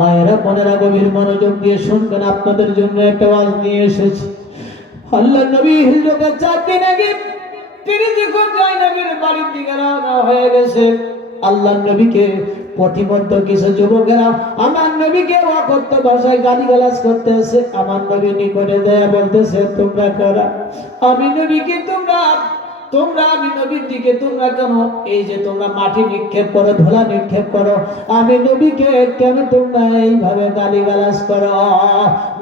মায়েরা বোনেরা গভীর মনোযোগ দিয়ে শুনবেন, আপনাদের জন্য একটা ওয়াজ নিয়ে এসেছি। আল্লাহর নবী হিজরতের 4 দিন আগে তিনি যখন জয়নবের বাড়ির দিকে রওনা হয়ে গেছে, আল্লাহর নবীকে প্রতিমধ্য কিছু যুবকেরা আমার নবীকে অকথ্য ভাষায় গালিগালাজ করতেছে। আমার নবী নিকটে দেয়া বলতেছে, তোমরা কারা? আমি নবীকে তোমরা আমি নবীর দিকে তোমরা কেন এই যে তোমরা মাটি নিক্ষেপ করো, ধুলা নিক্ষেপ করো, আমি নবীকে কেন তোমরা এইভাবে গালিগালাজ করো?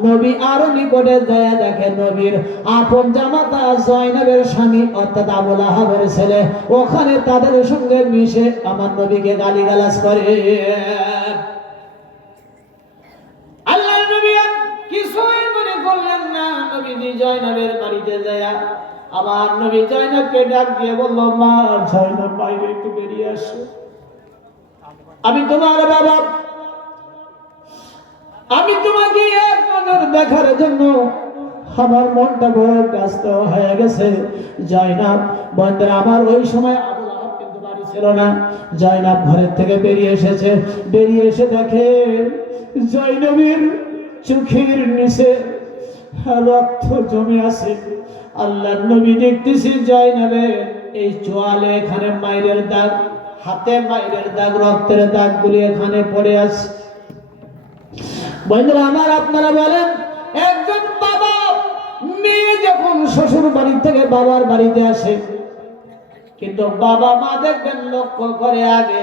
নবী আরো নিকটে যায় দেখে নবীর আপন জামাতা জয়নবের স্বামী অর্থাৎ আবু লাহাবের ছেলে ওখানে তাদের সঙ্গে মিশে আমার নবীকে গালিগালাজ করে। আল্লাহর নবী কিছুই মনে করলেন না। নবী জয়নবের বাড়িতে যায় আমার নবী জয়নবকে ডাক দিয়ে বলল, মা জয়নব বাইরে একটু বেরিয়ে আসো, আমি তোমার বাবা, আমি তোমাকে এক নজর দেখার জন্য আমার মনটা বড় ব্যস্ত হয়ে গেছে। জয়নব বন্ধুরা আমার ওই সময় আবু লাহাব কিন্তু বাড়ি ছিল না। জয়নব ঘরের থেকে বেরিয়ে এসেছে, বেরিয়ে এসে দেখে জয়নবের চোখের নিচে রক্ত জমে আছে। আল্লাহর নবী দেখতেছি জয়নবের এই চোয়ালে এখানে মাইরের দাগ, হাতে মাইরের দাগ, রক্তের দাগগুলি এখানে পড়ে আছে। বন্ধুরা আমার আপনারা বলেন, একজন বাবা মেয়ে যখন শ্বশুর বাড়ি থেকে বাবার বাড়িতে আসে, কিন্তু বাবা মা দেখবেন লক্ষ্য করে আগে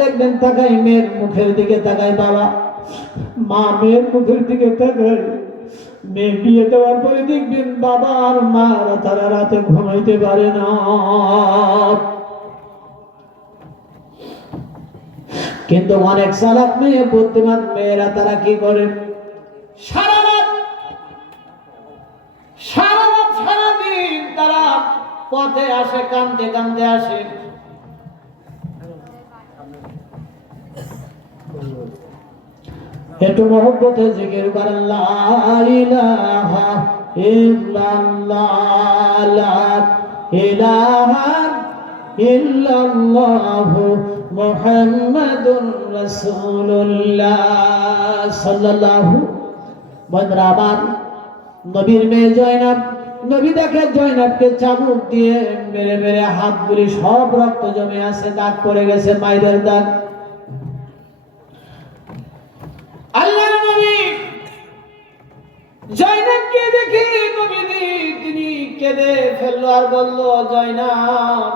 দেখবেন তাকায় মেয়ের মুখের দিকে তাকায় বাবা, মা মেয়ের মুখের দিকে তাকায়। মেয়ে বিয়ে দেওয়ার পরে দেখবেন বাবা আর মা তারা রাতে ঘুমাইতে পারে না। কিন্তু অনেক চালাক মেয়ে, বুদ্ধিমান মেয়েরা তারা কি করে, সারাদিন তারা পথে আসে, কাঁদতে কাঁদতে আসে। একটু মহব্বতে জিকির করেন, লা ইলাহা ইল্লাল্লাহ, লা ইলাহা ইল্লাল্লাহু মুহাম্মাদুর রাসূলুল্লাহ সাল্লাল্লাহু। বন্ধুরা আমার নবীর মেয়ে জয়নব, নবী দেখে জয়নবকে চাবুক দিয়ে মেরে মেরে হাতগুলি সব রক্ত জমে আছে, দাগ পড়ে গেছে, মাইরের দাগ। আল্লাহর নবী জয়নবকে দেখে নবীজি তিনি কেঁদে ফেললো আর বলল, জয়নব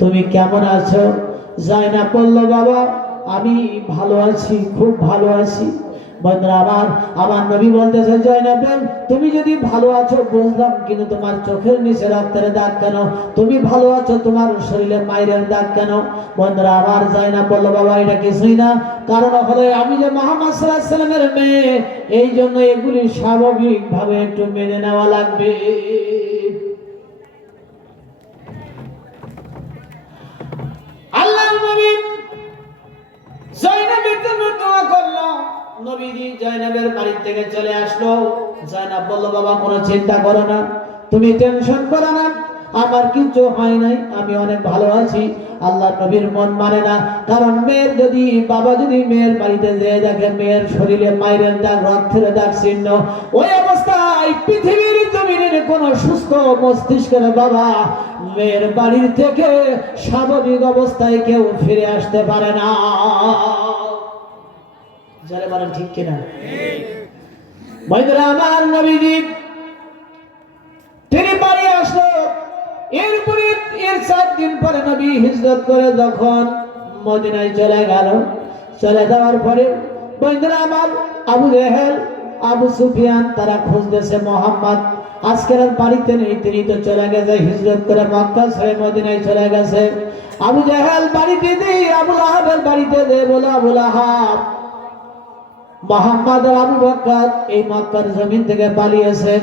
তুমি কেমন আছো? জয়নব বলল, বাবা আমি ভালো আছি, খুব ভালো আছি। বন্ধুরা আমার নবী বলতেছে, জয়নব তুমি যদি ভালো আছো বুঝলাম, কিন্তু তোমার চোখের নিচে রক্তের দাগ কেন? তুমি ভালো আছো, তোমার শরীরে মাইরের দাগ কেন? বন্ধুরা আমার জয়নব বলল, বাবা এটা কিছুই না, কারণ হলো আমি যে মুহাম্মদ সাল্লাল্লাহু আলাইহি সাল্লামের মেয়ে, এই জন্য এগুলি স্বাভাবিক ভাবে একটু মেনে নেওয়া লাগবে। আল্লাহর নবী জয়নবের জন্য দোয়া করলো। নবীজি জয়নবের বাড়ি থেকে চলে আসলো। জয়নব বলল, বাবা কোনো চিন্তা করো না, তুমি টেনশন করো না, আমার কিছু হয় নাই, আমি অনেক ভালো আছি। আল্লাহর নবীর মন মানে না, কারণ মেয়ের যদি বাবা যদি মেয়ের বাড়িতে যেয়ে দেখে মেয়ের শরীরে মাইরের দাগ, রক্তের দাগ চিহ্ন, ওই অবস্থায় পৃথিবীর জমিনের কোন সুস্থ মস্তিষ্কের বাবা মেয়ের বাড়ির থেকে স্বাভাবিক অবস্থায় কেউ ফিরে আসতে পারে না। যারা বলেন ঠিক কিনা? বন্ধুরা আমার নবীজি তিনি বাড়ি আসলো। এরপরে এর 4 দিন পরে নবী হিজরত করে যখন মদিনায় চলে গেল, চলে যাওয়ার পরে বন্ধুরা আমার আবু জেহেল, আবু সুফিয়ান তারা খুঁজতেছে মুহাম্মদ আজকের আর বাড়িতে নেই, তিনি তো চলে গেছে হিজরত করে মক্কা ছেড়ে মদিনায় চলে গেছে। আবু জেহেল বাড়িতে নেই, আবু লাহাবের বাড়িতে দেয় বলে, আবু লাহাব মুহাম্মদ আর আবু বকর এই মক্কার জমিন থেকে পালিয়েছে,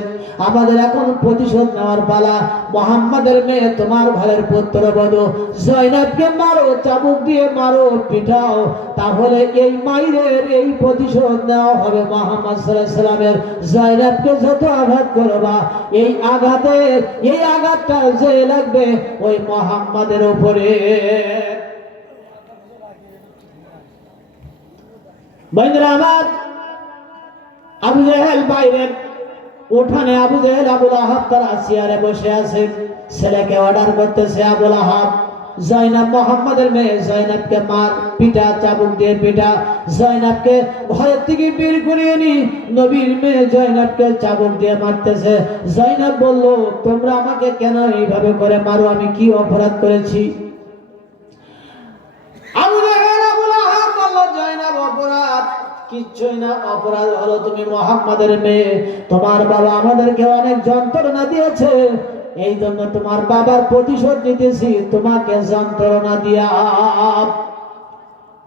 আমাদের এখন প্রতিশোধ নেওয়ার পালা। মুহাম্মাদের মেয়ে তোমার ঘরের পুত্রবধূ জয়নবকে মারো, চাবুক দিয়ে মারো, পিটাও, তাহলে এই মাইরের এই প্রতিশোধ নেওয়া হবে মুহাম্মদ সাল্লাল্লাহু আলাইহি সাল্লামের। জয়নবকে যত আঘাত করবা এই আঘাতটা যে লাগবে ওই মুহাম্মাদের উপরে। বন্ধুরা আমার, আবু জেহেল বাইরে উঠানে, আবু জেহেল আবুল আহাব তারা চেয়ারে বসে আছে। ছেলেকে অর্ডার করতেছে আবুল আহাব, জয়নাব মোহাম্মদের মেয়ে জয়নাবকে মার, পিটা, চাবুক দিয়ে পিটা। জয়নাবকে ঘরের থেকে বের করিয়ে নি নবীর মেয়ে জয়নাবকে চাবুক দিয়ে মারতেছে। জয়নাব বলল, তোমরা আমাকে কেন এইভাবে করে মারো? আমি কি অপরাধ করেছি? আবু জেহেল আবুল আহাব বলল, জয়নাব অপরাধ কিচ্ছুই না, অপরাধ হলো তুমি মোহাম্মদের মেয়ে, তোমার বাবা আমাদেরকে অনেক যন্ত্রণা দিয়েছে, এই জন্য তোমার বাবার প্রতিশোধ নিতেছি তোমাকে যন্ত্রণা দিয়া।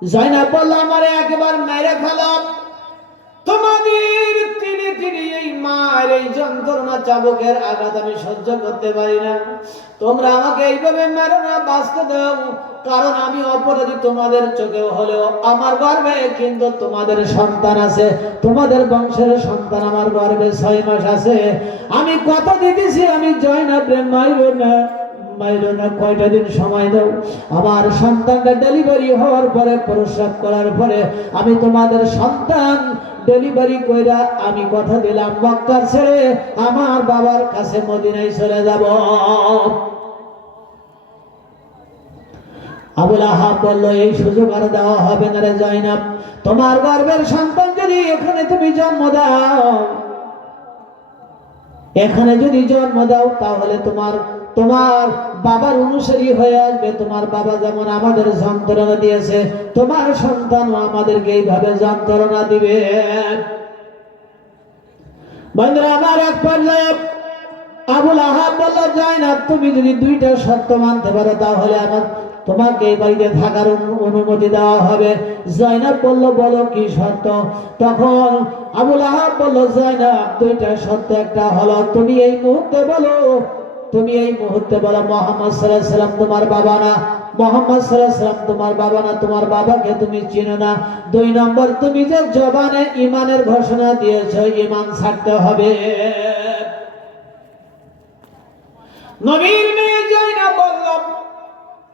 জয়নাব বলল, আমারে একবার মেরে ফেলো, তোমাদের তিনি তিনি এই মার এই যন্ত্রণা চাবুকের আঘাত আমি সহ্য করতে পারি না, তোমরা আমাকে এইভাবে মেরো না, বাঁচতে দাও, কারণ আমি অপরাধী তোমাদের চোখেও হলেও আমার গর্ভে কিন্তু তোমাদের সন্তান আছে, তোমাদের বংশের সন্তান আমার গর্ভে 6 মাস আছে। আমি কথা দিতেছি, আমি জয়নাবরে মাইরো না, মাইরো না, কয়টা দিন সময় দাও, আমার সন্তানটা ডেলিভারি হওয়ার পরে, প্রসব করার পরে আমি তোমাদের সন্তান ডেলিভারি কইরা আমি কথা দিলাম মক্কা ছেড়ে আমার বাবার কাছে মদিনায় চলে যাব। আবুল আহাব বলল, এই সুযোগ আর দেওয়া হবে না রে জয়নাব, তোমার গর্ভের সন্তান যদি এখানে তুমি জন্ম দাও, এখানে যদি জন্ম দাও, তাহলে তোমার বাবার অনুসারী হয়ে আসবে, তোমার বাবা যেমন আমাদের যন্ত্রণা দিয়েছে, তোমার সন্তানও আমাদেরকে এইভাবে যন্ত্রণা দিবে। বন্ধুরা আমার, এক পর্যায়ে আবুল আহাব বলল, জয়নাব তুমি যদি 2টা শর্ত মানতে পারো তাহলে আমার তোমাকে এই বাড়িতে থাকার অনুমতি দেওয়া হবে। জয়নাব বলল, বলো কি শর্ত? তখন আবুল আহাব বলল, জয়নাব 2টা শর্ত, একটা হলো তুমি এই মুহূর্তে বলো, তুমি এই মুহূর্তে বলো মুহাম্মদ সাল্লাল্লাহু আলাইহি সাল্লাম তোমার বাবা না, মুহাম্মদ সাল্লাল্লাহু আলাইহি সাল্লাম তোমার বাবা না, তোমার বাবাকে তুমি চিনো না। 2 নম্বর, তুমি যে জবানে ঈমানের ঘোষণা দিয়েছো, ঈমান ছাড়তে হবে। নবীর মেয়ে জয়নাব বলল,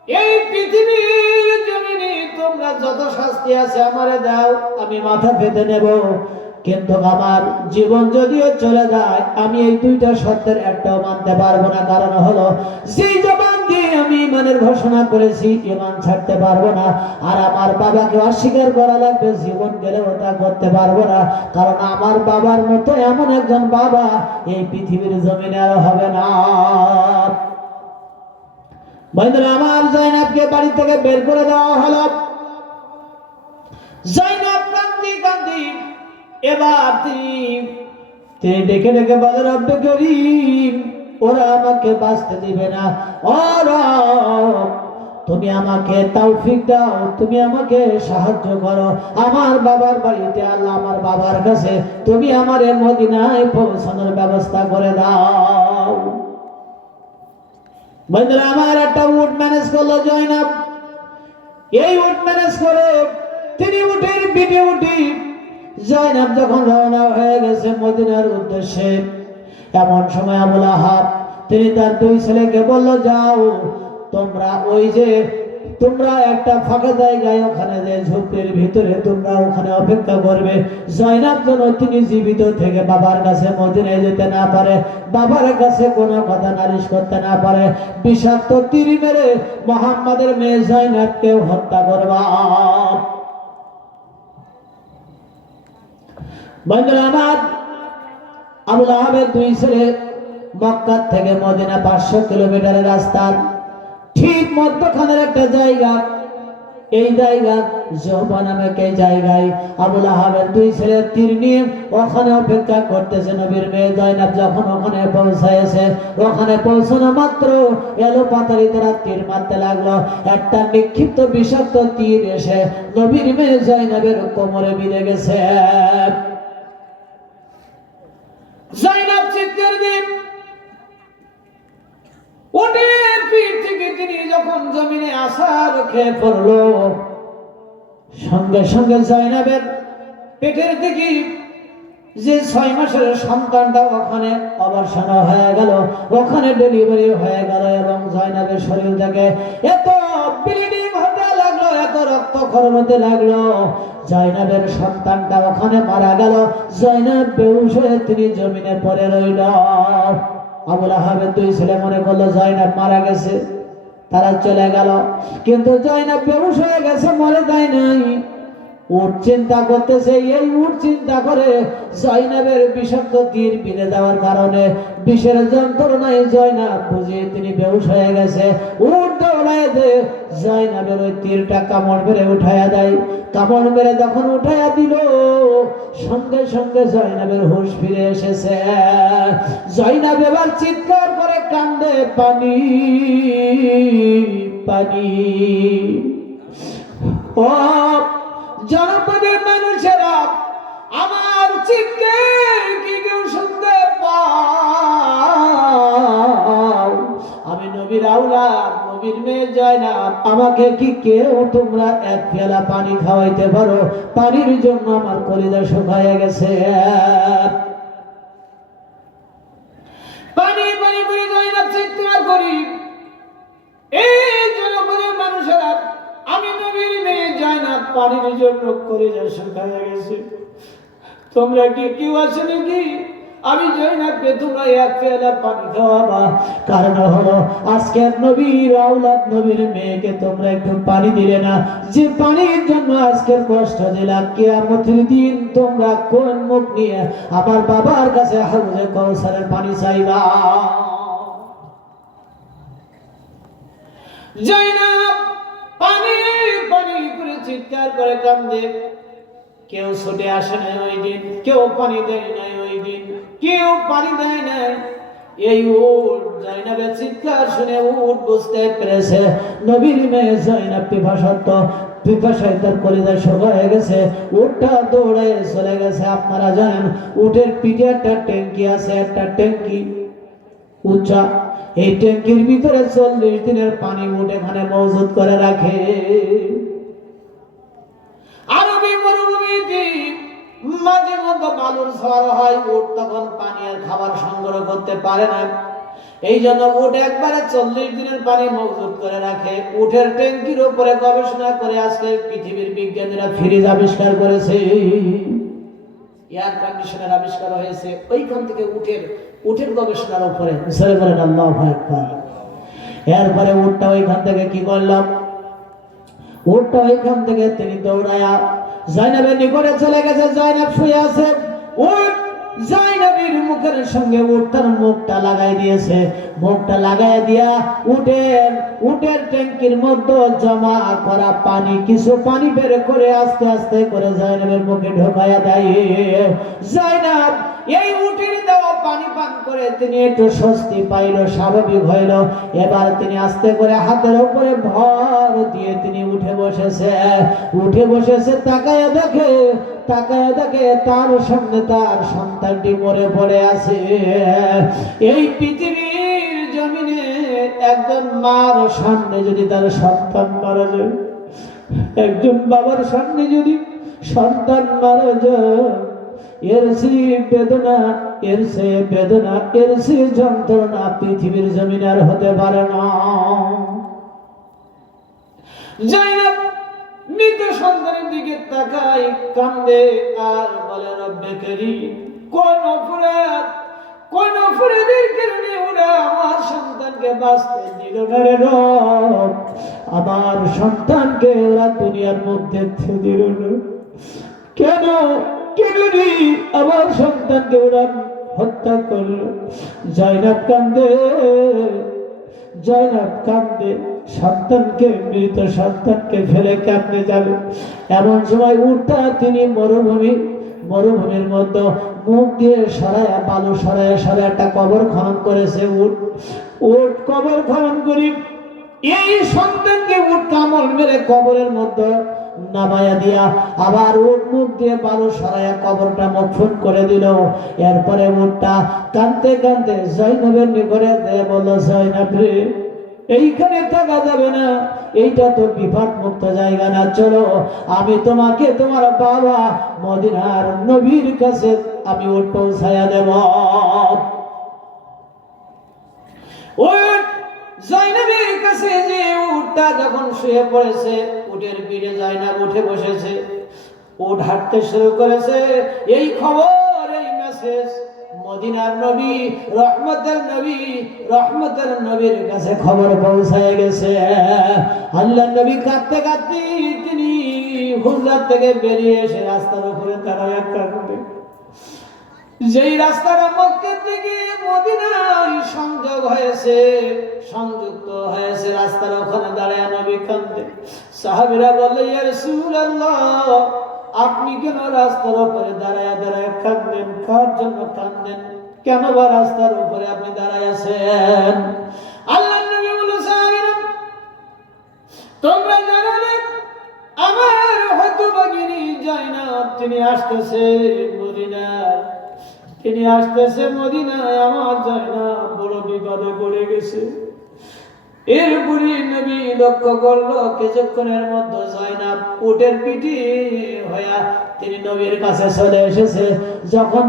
এই পৃথিবীর জমিনে তোমরা যত শাস্তি আছে আমারে দাও, আমি মাথা পেতে নেব, কিন্তু আমার জীবন যদিও চলে যায় আমি এই 2টা শর্তের একটাও মানতে পারবো না। কারণ হলো, যেই জবান দিয়ে আমি ঈমানের ঘোষণা করেছি, ঈমান ছাড়তে পারবো না, আর আমার বাবাকে অস্বীকার করা লাগবে, জীবন গেলেও তা করতে পারবো না, কারণ আমার বাবার মতো এমন একজন বাবা এই পৃথিবীর জমিনে আর হবে না। বন্ধুরা আমার, জয়নাবকে বাড়ি থেকে বের করে দেওয়া হলো। জয়নাব কান্দি কান্দি এবার তিনি ডেকে ডেকে বলে, রব্বে করিম, ওরা আমাকে বাঁচতে দিবে না, ও রব তুমি আমাকে তৌফিক দাও, তুমি আমাকে সাহায্য করো, আমার বাবার বাড়িতে, আল্লাহ আমার বাবার কাছে তুমি আমারে মদিনায় পৌঁছানোর ব্যবস্থা করে দাও। বন্ধুরা আমার, একটা উট ম্যানেজ করলো জয়নাব। এই উট ম্যানেজ করে তিনি উটের পিঠে উঠি জয়নাব যখন রওনা হয়ে গেছে মদিনার উদ্দেশ্যে, এমন সময় আবুল আহাব তিনি তার 2 ছেলেকে বলল, যাও তোমরা ওই যে তোমরা একটা ফাঁকা জায়গায় ওখানে যে ঝোপের ভিতরে তোমরা ওখানে অপেক্ষা করবে, জয়নাব যেন তিনি জীবিত থেকে বাবার কাছে মদিনায় যেতে না পারে, বাবার কাছে কোনো কথা নালিশ করতে না পারে, বিষাক্ত তীর মেরে মুহাম্মাদের মেয়ে জয়নাবকে হত্যা করবা। বন্ধুরা আমার, আবুল আহাবের 2 ছেলে মক্কা থেকে মদিনা 500 কিলোমিটারের রাস্তা, ঠিক মধ্যখানের একটা জায়গা, এই জায়গা জোবা নামক এই জায়গায় আবুল আহাবের 2 ছেলে তীর নিয়ে ওখানে অপেক্ষা করতেছে। নবীর মেয়ে জয়নাব যখন ওখানে পৌঁছায়ছে, ওখানে পৌঁছানো মাত্র এলো পাতারি তারা তীর মারতে লাগলো। একটা নিক্ষিপ্ত বিষাক্ত তীর এসে নবীর মেয়ে জয়নাবের কোমরে বিঁধে গেছে। জয়নাব চিৎকার দিয়ে উটের পিঠ থেকে তিনি যখন জমিনে আছাড় খেয়ে পড়লো, সঙ্গে সঙ্গে জয়নাবের পেটের থেকে যে 6 মাসের সন্তানটা ওখানে অবসান হয়ে গেল, ওখানে ডেলিভারি হয়ে গেল, এবং জয়নাবের শরীর থেকে এত ব্লিডিং হতে লাগলো, এত রক্তক্ষরণ হতে লাগলো। জয়নবের সন্তানটা ওখানে মারা গেল। জয়নব বেহুশ হয়ে তিনি জমিনে পড়ে রইল। আবুল আহাবের দুই ছেলে মনে করলো জয়নব মারা গেছে, তারা চলে গেল। কিন্তু জয়নব বেহুশ হয়ে গেছে, মরে যায় নাই। উট চিন্তা করতেছে, এই উট চিন্তা করে জয়নবের বিষাক্ত তীর বিঁধে দেওয়ার কারণে বিষের যন্ত্রণায় জয়নব বুঝে তিনি বেহুশ হয়ে গেছে। উট দৌড়ায় দে জয়নবের ওই তীরটা কামড় মেরে উঠাইয়া দেয়। কামড় মেরে যখন উঠাইয়া দিল, সঙ্গে সঙ্গে জয়নবের হুঁশ ফিরে এসেছে। জয়নব এবার চিৎকার করে কান্দে, পানি পানি। ও জনপদের মানুষেরা, আমার চিৎকার কি কেউ শুনতে পাও? আমি নবীর আওলাদ, নবীর মেয়ে জয়নব, আমাকে কি কেউ তোমরা এক পেয়ালা পানি খাওয়াইতে পারো? পানির জন্য আমার কলিজা শুকায় গেছে। পানি পানি করে জয়নব চিৎকার করি, এই জনপদের মানুষেরা, আমি নবীর মেয়ে জয়নব পানির জন্য কলিজা শুকায় গেছে। তোমরা কি কেউ আছো নাকি? আমি জয়নবকে তোমরা এক পেয়ালা পানি খাওয়াবা। কারণ হলো আজকে নবীর আওলাদ, নবীর মেয়েকে তোমরা একটু পানি দিলে না। যে পানির জন্য আজকের কষ্ট দিলা, কিয়ামতের দিন তোমরা কোন মুখ নিয়ে আমার বাবার কাছে হাউজে কাউসারের পানি চাইবা? জয়নব পানি পানি করে চিৎকার করে কান্দে। কেউ ছুটে আসে নাই ওই দিন, কেউ পানি দেয় নাই ওই দিন, কেউ পানি দেয় নাই। এই উট জয়নবের চিৎকার শুনে উট বুঝতে পেরেছে নবীর মেয়ে জয়নব পিপাসায় তার কলিজা শুকায় গেছে। উটটা দৌড়ে চলে গেছে। আপনারা জানেন উটের পিঠে একটা ট্যাঙ্কি আছে, একটা ট্যাঙ্কি উঁচা। এই ট্যাঙ্কির ভিতরে 40 দিনের পানি উট এখানে মজুদ করে রাখে। আরবি মরুভূমিতে মাঝে মধ্যে বালুর ঝড় হয়, উট তখন পানি আর খাবার সংগ্রহ করতে পারে না। এই জন্য উট একবারে 40 দিনের পানি মজুদ করে রাখে। উটের ট্যাঙ্কির উপরে গবেষণা করে আজকে পৃথিবীর বিজ্ঞানীরা ফ্রিজ আবিষ্কার করেছে, এয়ার কন্ডিশনার আবিষ্কার হয়েছে ওইখান থেকে উটের গবেষণার উপরে। সরে বলেন আল্লাহু আকবার। এরপরে উটটা ওইখান থেকে কি করলাম, উটটা ওইখান থেকে তিনি দৌড়ায়া জয়নবের নিকটে চলে গেছে। জয়নব শুয়ে আছে, উট জয়নবের মুখের সঙ্গে উট তার মুখটা লাগাই দিয়েছে। মুখটা লাগাই দিয়া উটের ট্যাঙ্কির মধ্যে জমা করা পানি, কিছু পানি বের করে আস্তে আস্তে করে জয়নবের মুখে ঢোকায়া দেয়। জয়নব এই উটের দেওয়া পানি পান করে তিনি একটু স্বস্তি পাইল, স্বাভাবিক হইল। এবার তিনি আস্তে করে হাতের উপরে ভর দিয়ে তিনি উঠে বসেছে। তাকায়া দেখে তার সামনে তার সন্তানটি মরে পড়ে আছে। এই পৃথিবীর জমিনে একজন মার সামনে যদি তার সন্তান মারা যায়, একজন বাবার সামনে যদি সন্তান মারা যায়, এর সে যন্ত্রণা পৃথিবীর জমিনে আর হতে পারে না। জয়নব মৃত সন্তানের দিকে তাকায়, কান্দে আর বলে, রব্বে কারীম, কোন অপরাধের কারণে ওরা আমার সন্তানকে বাঁচতে দিল না রে রব? আমার সন্তানকে ওরা দুনিয়ার মধ্যে দিল না কেন? রে আমার সন্তানকে ওরা হত্যা করলো? জয়নব কান্দে, সন্তানকে, মৃত সন্তানকে ফেলে কাঁদতে যাবে। এমন সময় উটটা তিনি মরুভূমির মধ্যে মুখ দিয়ে বালু সরায়া একটা কবর খনন করেছে। উট কবর খনন করি এই সন্তানকে উট কামড় মেরে কবরের মধ্যে নামায়া দিয়া আবার উট মুখ দিয়ে বালু সরায়া কবরটা মকফুন করে দিল। এরপরে উটটা কাঁদতে কাঁদতে জয়নবের নিকটে দিয়ে বলল, জয়নব রে, এইখানে থাকা যাবে না, এইটা তো বিপদ মুক্ত জায়গা না, চলো আমি তোমাকে তোমার বাবা মদিনার নবীর কাছে আমি উট পৌঁছায়া দেব। জয়নবের কাছে যে উটটা যখন শুয়ে পড়েছে, উটের পিঠে জয়নব উঠে বসেছে, উট হাঁটতে শুরু করেছে। এই খবর, এই মেসেজ মদিনার নবী, রহমতের নবীর কাছে খবর পৌঁছায় গেছে। আল্লাহর নবী কাঁদতে কাঁদতে তিনি হুজরাত থেকে বেরিয়ে এসে রাস্তার উপরে দাঁড়ায় কাঁদবে। যেই রাস্তাটা মক্কার থেকে মদিনায় সংযুক্ত হয়েছে, রাস্তার ওখানে দাঁড়ায় নবী কাঁদে। সাহাবীরা বলে, ইয়া রাসূলুল্লাহ, আপনি কেন রাস্তার উপরে দাঁড়ায় দাঁড়ায় কাঁদেন? কার জন্য কাঁদেন? কেন বা রাস্তার উপরে আপনি দাঁড়ায় আছেন? আল্লাহর নবী বলে, সাহাবীরা, তোমরা জানো না আমার হতভাগিনী জয়নব তিনি আসতেছে মদিনায়, আমার জয়নব বড় বিপদে পড়ে গেছে। এরপরে নবী লক্ষ্য করলো কিছুক্ষণের মধ্যে জয়নব উটের পিঠে হইয়া তিনি নবীর কাছে চলে এসেছে। যখন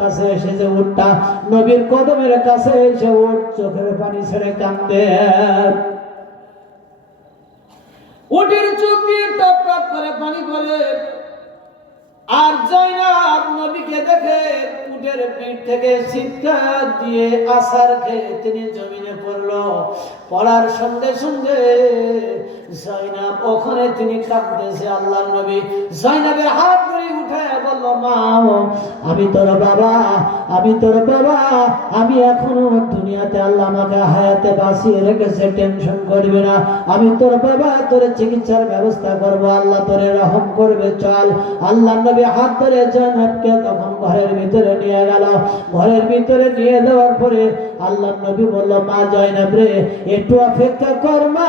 কাছে এসেছে উটটা নবীর কদমের কাছে এসে উট চোখের পানি ছেড়ে কাঁদে। উটের চোখ দিয়ে টপ টপ করে পানি পড়ে। আর জয়নব নবীকে দেখে উটের পিঠ থেকে চিৎকার দিয়ে আছাড় খেয়ে তিনি জমিনে পড়ার সঙ্গে সঙ্গে জয়নব ওখানে তিনি কাঁদতেছে। আল্লাহর নবী জয়নবের হাত ধরে উঠায় বলল, মা, আমি তোর বাবা, আমি এখনো দুনিয়াতে, আল্লাহ আমাকে হায়াতে বাঁচিয়ে রেখেছে, টেনশন করবি না, আমি তোর বাবা, তোর চিকিৎসার ব্যবস্থা করব, আল্লাহ তোরে রহম করবে, চল। আল্লাহর নবী হাত ধরে জয়নবকে তখন ঘরের ভিতরে নিয়ে গেল। ঘরের ভিতরে নিয়ে যাওয়ার পরে আল্লাহর নবী বলল, মা জয়নব রে, একটু অপেক্ষা কর মা,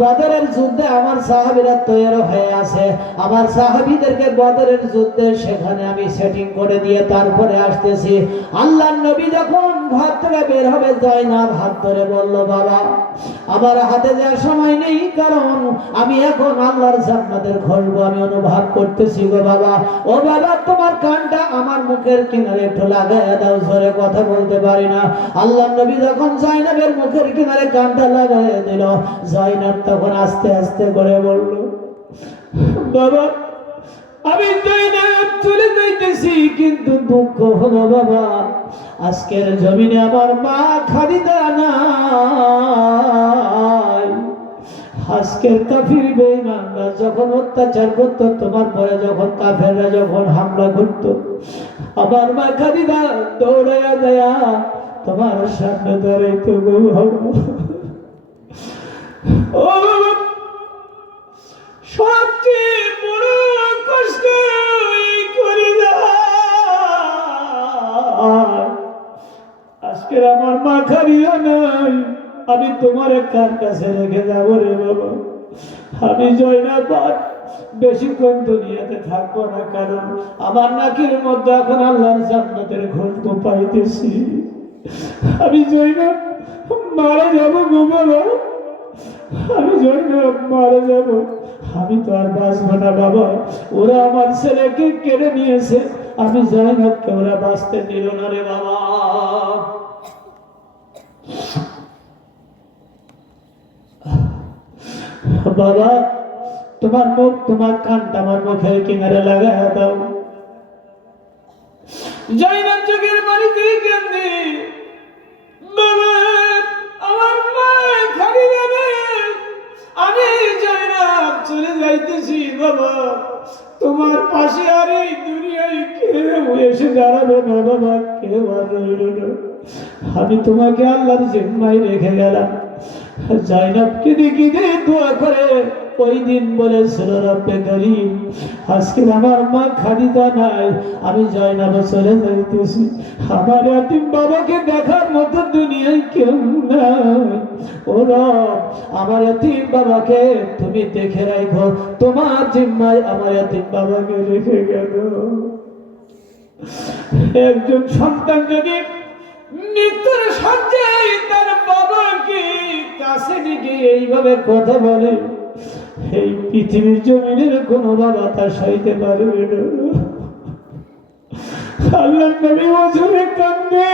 বদরের যুদ্ধে আমার সাহাবীরা তৈরি হয়ে আছে, আমার সাহাবীদেরকে বদরের যুদ্ধে সেখানে আমি সেটিং করে দিয়ে তারপরে আসতেছি। আল্লাহর নবী যখন ঘর থেকে বের হবে, জয়নব হাত ধরে বলল, বাবা, আমার হাতে যাওয়ার সময় নেই, কারণ আমি এখন আল্লাহর জান্নাতের খুশবু আমি অনুভব করতেছি গো বাবা। ও বাবা, তোমার কানটা আমার মুখের কিনারে একটু লাগাইয়া দাও, জোরে কথা বলতে পারি না। আল্লাহর নবী যখন জয়নবের মুখের কিনারে কানটা লাগাইয়া দিল, জয়নব তখন আস্তে আস্তে করে বলল, বাবা, আমি জয়নব চলে যাইতেছি, কিন্তু দুঃখ হলো বাবা, আজকের জমিনে আমার মা খাদিজা নাই। আজকের কাফির বেঈমানরা যখন অত্যাচার করতো, তোমার পরে যখন কাফেররা যখন হামলা করতো, আমার মা খাদিজা দৌড়াইয়া দেয়া তোমার সামনে দাঁড়াইতো গো বাবা। ও বাবা, সবচেয়ে বড় কষ্ট করে আজকের আমার মা খাদিজা নাই, আমি তোমার কার কাছে রেখে যাবো রে বাবা? আমি জয়নব বেশিক্ষণ দুনিয়াতে থাকবো না, কারণ আমার নাকের মধ্যে এখন আল্লাহর জান্নাতের খুশবু পাইতেছি। আমি জয়নব মারা যাবো গো বাবা, আমি জয়নব মারা যাবো, আমি তো আর বাঁচবো না বাবা। ওরা আমার ছেলেকে কেড়ে নিয়েছে, আমি জয়নবকে ওরা বাঁচতে দিল না রে বাবা। বাবা, তোমার মুখ, তোমার কানটা আমার মুখের কিনারে লাগাইয়া দাও। জয়নব চোখের পানিতে কান্দে, বাবা, আমার মা খাদিজা নাই, আমি জয়নব চলে যাইতেছি বাবা, তোমার পাশে আর এই দুনিয়ায় কেউ এসে দাঁড়াবে না বাবা, কেউ আর রইল না, আমি তোমাকে আল্লাহর জিম্মায় রেখে গেলাম। জয়নবকে দেখে দোয়া করে ওই দিন বলেছিল, রব্বে করিম, আজকে আমার মা খাদিজা নাই, আমি জয়নব চলে যাইতেছি, আমার এতিম বাবাকে দেখার মতো দুনিয়ায় কেউ নাই। ও রব, আমার এতিম বাবাকে তুমি দেখে রাখো, তোমার জিম্মায় আমার এতিম বাবাকে রেখে গেল। একজন সন্তান যদি মৃত্যুর সজ্জায় তার বাবাকে কাছে নিয়ে এইভাবে কথা বলে, এই পৃথিবীর জমিনের কোনো বাবা তা সইতে পারবে না। আল্লাহর নবী ওজরে কান্দে,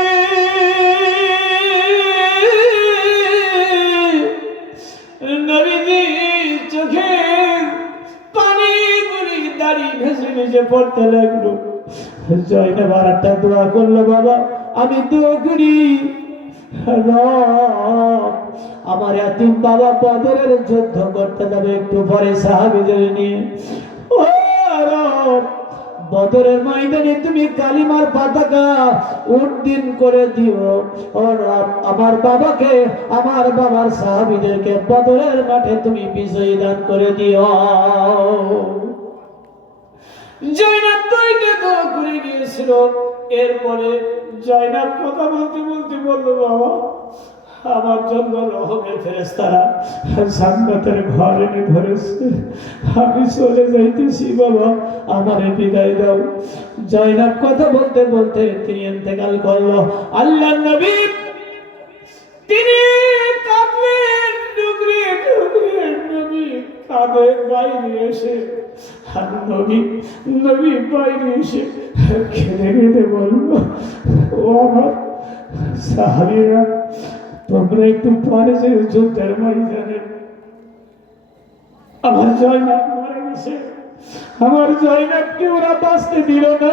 গাড়ি ভেসে ভেসে পড়তে লাগলো। জয়নাব আর একটা দোয়া করলো, বাবা আমি দোয়া করি, রব আমার এতিম বাবা বদরের যুদ্ধ করতে যাবে একটু পরে সাহাবীদের নিয়ে, ও রব বদরের ময়দানে তুমি কালিমার পতাকা উড্ডীন করে দিও, ও রব আমার বাবাকে, আমার বাবার সাহাবীদেরকে বদরের মাঠে তুমি বিজয়ী দান করে দিও। জয়নাব দুইটা দোয়া করে গিয়েছিল। এরপরে জয়নাব কথা বলতে বলতে বলল, বাবা আমার জন্য রহমের ফেরেশতারা জান্নাতের ঘর এনে ধরেছে, আমি চলে যাইতেছি, বাবা আমারে বিদায় দাও। জয়নাব কথা বলতে বলতে তিনি ইন্তেকাল করলো। আল্লাহর নবী তিনি কাঁদলেন, ডুকরে ডুকরে নবী কাঁদে বাইরে এসে, আর নবী বাইরে এসে খেলে খেলে বললো, ও আমার সাহাবীরা তোমরা একটু পরে যে যুদ্ধের ময়দানে আমার জয়নাব মারা গেছে, আমার জয়নাবকে ওরা বাঁচতে দিল না,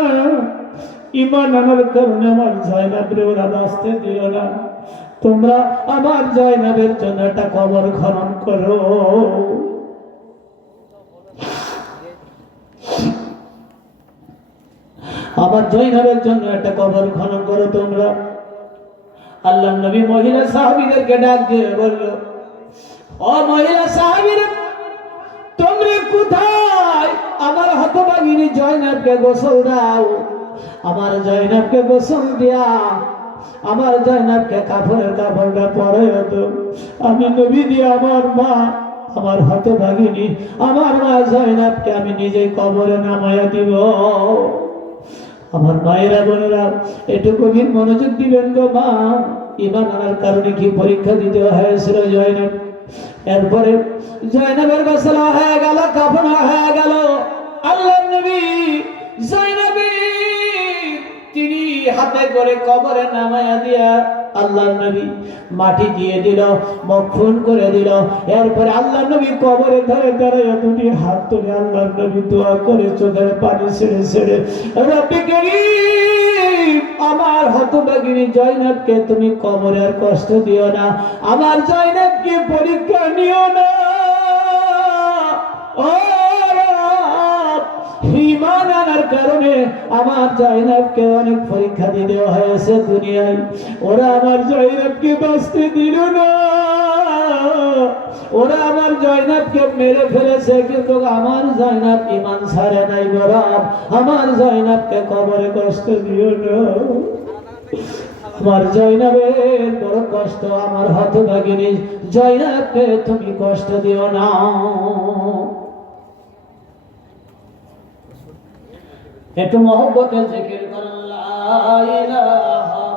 ঈমান আনার কারণে আমার জয়নাবরে ওরা বাঁচতে দিল না, তোমরা আমার জয়নাবের জন্য একটা কবর খনন করো। আমার জয়নাবের জন্য একটা কবর খনন করো তোমরা। আল্লাহর নবী মহিলা সাহাবীদেরকে ডাক দিয়ে বলল, ও মহিলা সাহাবীরা তোমরা কোথায়? আমার হতভাগিনী জয়নাবকে গোসল দাও, আমার জয়নাবকে গোসল দিয়া আমার জয়নাবকে কাফনের কাপড়টা পরাইও তো, আমি নবী দিয়ে আমার মা, আমার হতভাগিনী আমার মা জয়নাবকে আমি নিজে কবরে নামায়া দিব। আমার মায়েরা বোনেরা একটু গভীর মনোযোগ দিবেন গো মা, ঈমান আনার কারণে কি পরীক্ষা দিতে হয়েছিল জয়নাব। এরপরে জয়নাবের গোসল হয়ে গেল, কাফন হয়ে গেল। আল্লাহর নবী জয়নাবী তিনি হাতে করে কবরে নামায়া দিয়া আল্লাহর নবী মাটি দিয়ে দিল, মকফুন করে দিল। এরপরে আল্লাহর নবী কবরে ধরে দাঁড়ায় দুটি হাত তুলে আল্লাহর নবী দোয়া করে চোখের পানি ছেড়ে ছেড়ে, রব্বি কারীম আমার হতভাগিনী জয়নাবকে তুমি কবরে আর কষ্ট দিও না, আমার জয়নাবকে পরীক্ষা নিও না, ও ঈমান আনার কারণে আমার জয়নাবকে অনেক পরীক্ষা দিতে হয়েছে দুনিয়ায়, ওরা আমার জয়নাবকে বাঁচতে দিল না, ওরা আমার জয়নাবকে মেরে ফেলেছে, কিন্তু আমার জয়নাব ঈমান ছাড়ে নাই, রব আমার জয়নাবকে কবরে কষ্ট দিও না, আমার জয়নাবের বড় কষ্ট, আমার হতভাগিনী জয়নাবকে তুমি কষ্ট দিও না। একটু মহব্বতে জিকির করেন, লা ইলাহা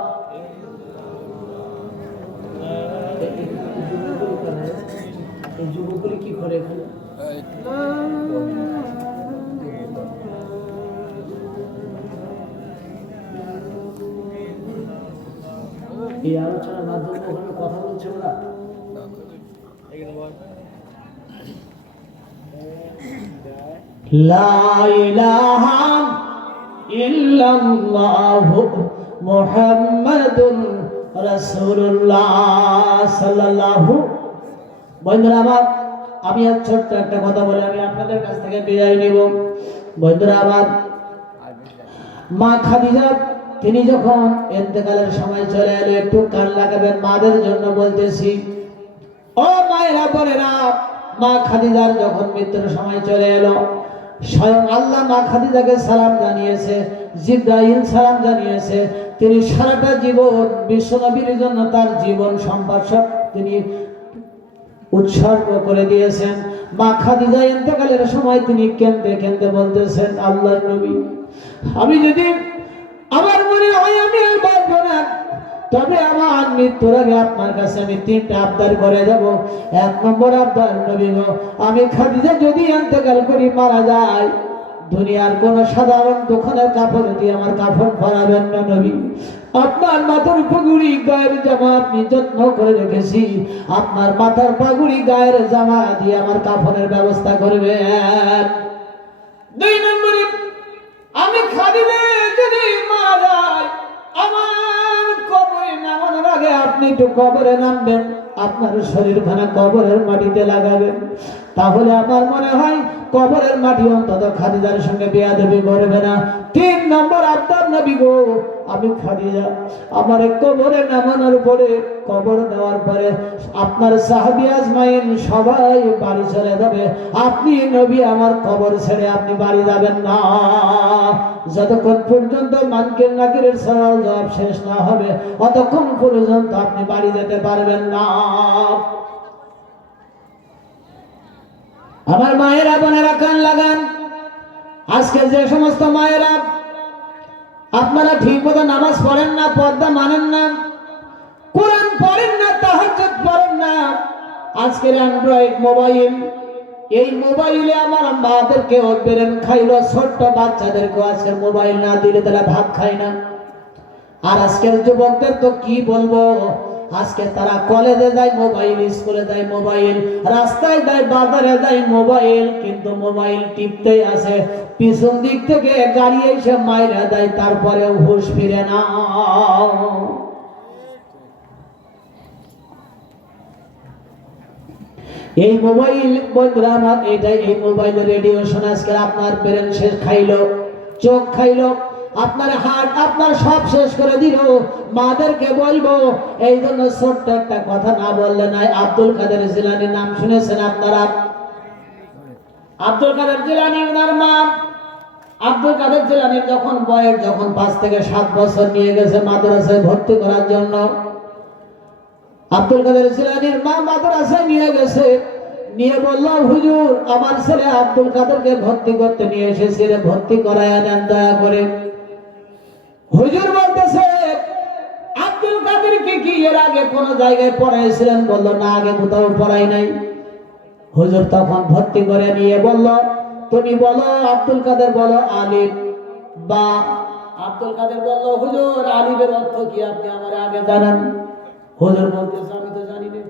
এই যুবকগুলি কি করে এখানে? এই আলোচনার মাধ্যমে ওখানে কথা বলছে ওরা। লা ইলাহা ইল্লাল্লাহু মুহাম্মাদুর রাসূলুল্লাহ সাল্লাল্লাহু। বন্ধুরা আমার, আমি আর ছোট্ট একটা কথা বলে আমি আপনাদের কাছ থেকে বিদায় নিব। বন্ধুরা আমার, মা খাদিজা তিনি যখন ইন্তেকালের সময় চলে এলো, একটু কান লাগাবেন, মাদের জন্য বলতেছি। ও মায়েরা বোনেরা, মা খাদিজার যখন মৃত্যুর সময় চলে এলো, স্বয়ং আল্লাহ মা খাদিজাকে সালাম জানিয়েছে, জিবরাইল সালাম জানিয়েছে। তিনি সারাটা জীবন বিশ্বনবীর জন্য তার জীবন সম্পদ সব তিনি উৎসর্গ করে দিয়েছেন। মা খাদিজা ইন্তেকালের সময় তিনি কেঁদে কেঁদে বলতেছেন, আল্লাহর নবী আমি যদি আমার মনে হয় আমি আর বাঁচব না, তবে আমার মৃত্যুর আগে আপনার কাছে আমি তিনটা আবদার করে যাব। এক নম্বর আবদার, নবী গো আমি খাদিজা যদি ইন্তেকাল করি মারা যায়, দুনিয়ার কোন সাধারণ দোকানের কাপড় দিয়ে আমার কাফন পরাবেন না নবী, আপনার মাথার পাগুড়ি গায়ের জামা আপনি যত্ন করে রেখেছি, আপনার মাথার পাগুড়ি গায়ের জামা দিয়ে আমার কাফনের ব্যবস্থা করবেন। দুই একটু কবরে নামবেন, আপনার শরীরখানা কবরের মাটিতে লাগাবেন, তাহলে আমার মনে হয় কবরের মাটি অন্তত খাদিজার সঙ্গে বেয়াদবি করবে না। 3 নম্বর আপনার নবী গো, আমি খাদিজা আমার কবরে নামানোর পরে, কবর দেওয়ার পরে আপনার সাহাবী আজমাইন সবাই বাড়ি চলে যাবে, আপনি নবী আমার কবর ছেড়ে আপনি বাড়ি যাবেন না। যতক্ষণ পর্যন্ত মানকির নাকিরের সওয়াল জবাব শেষ না হবে, ততক্ষণ পর্যন্ত আপনি বাড়ি যেতে পারবেন না। আমার মায়েরা বোনেরা কান লাগান, আজকে যে সমস্ত মায়েরা আপনারা ঠিক মতো নামাজ পড়েন না, পর্দা মানেন না, কোরআন পড়েন না, তাহাজ্জুদ পড়েন না, আজকের অ্যান্ড্রয়েড মোবাইল, এই মোবাইলে আমার মাদেরকে বেরেন খাইলো, ছোট্ট বাচ্চাদেরকে আজকে মোবাইল না দিলে তারা ভাত খায় না। আর আজকের যুবকদের তো কি বলবো, আজকে তারা কলেজে যায় মোবাইল, স্কুলে যায় মোবাইল, রাস্তায় যায়, বাজারে যায় মোবাইল, কিন্তু মোবাইল টিপতেই আছে, পিছন দিক থেকে গাড়ি এসে মাইরা দেয়, তারপরেও হুঁশ ফিরে না। এই মোবাইল বন্ধুরা আমার, এটাই এই মোবাইল রেডিয়েশন আজকে আপনার ব্রেন শেষ খাইলো, চোখ খাইলো, আপনার হার্ট আপনার সব শেষ করে দিল। মাদেরকে বলবো, এই জন্য ছোট্ট একটা কথা না বললে নাই। আব্দুল কাদের জিলানীর নাম শুনেছেন আপনারা? আব্দুল কাদের জিলানী ওনার মা আব্দুল কাদের জিলানীর যখন বয়স 5 থেকে 7 বছর নিয়ে গেছে মাদ্রাসায় ভর্তি করার জন্য। আব্দুল কাদের জিলানীর মা মাদ্রাসায় নিয়ে গেছে, নিয়ে বলল, হুজুর আমার ছেলে আব্দুল কাদেরকে ভর্তি করতে নিয়ে এসেছি, ভর্তি করায় নেন দয়া করে। হুজুর বলতেছে, আব্দুল কাদেরকে কি এর আগে কোন জায়গায় পড়াইছিলেন? বলল, না, আগে কোথাও পড়াই নাই। হুজুর তখন ভর্তি করে নিয়ে বলল, তুমি বলো আব্দুল কাদের, বলো আলিফ বা। আব্দুল কাদের বলল, হুজুর আলিফের অর্থ কি আপনি আমার আগে জানান। হুজুর বলতেছে, আমি তো জানি না।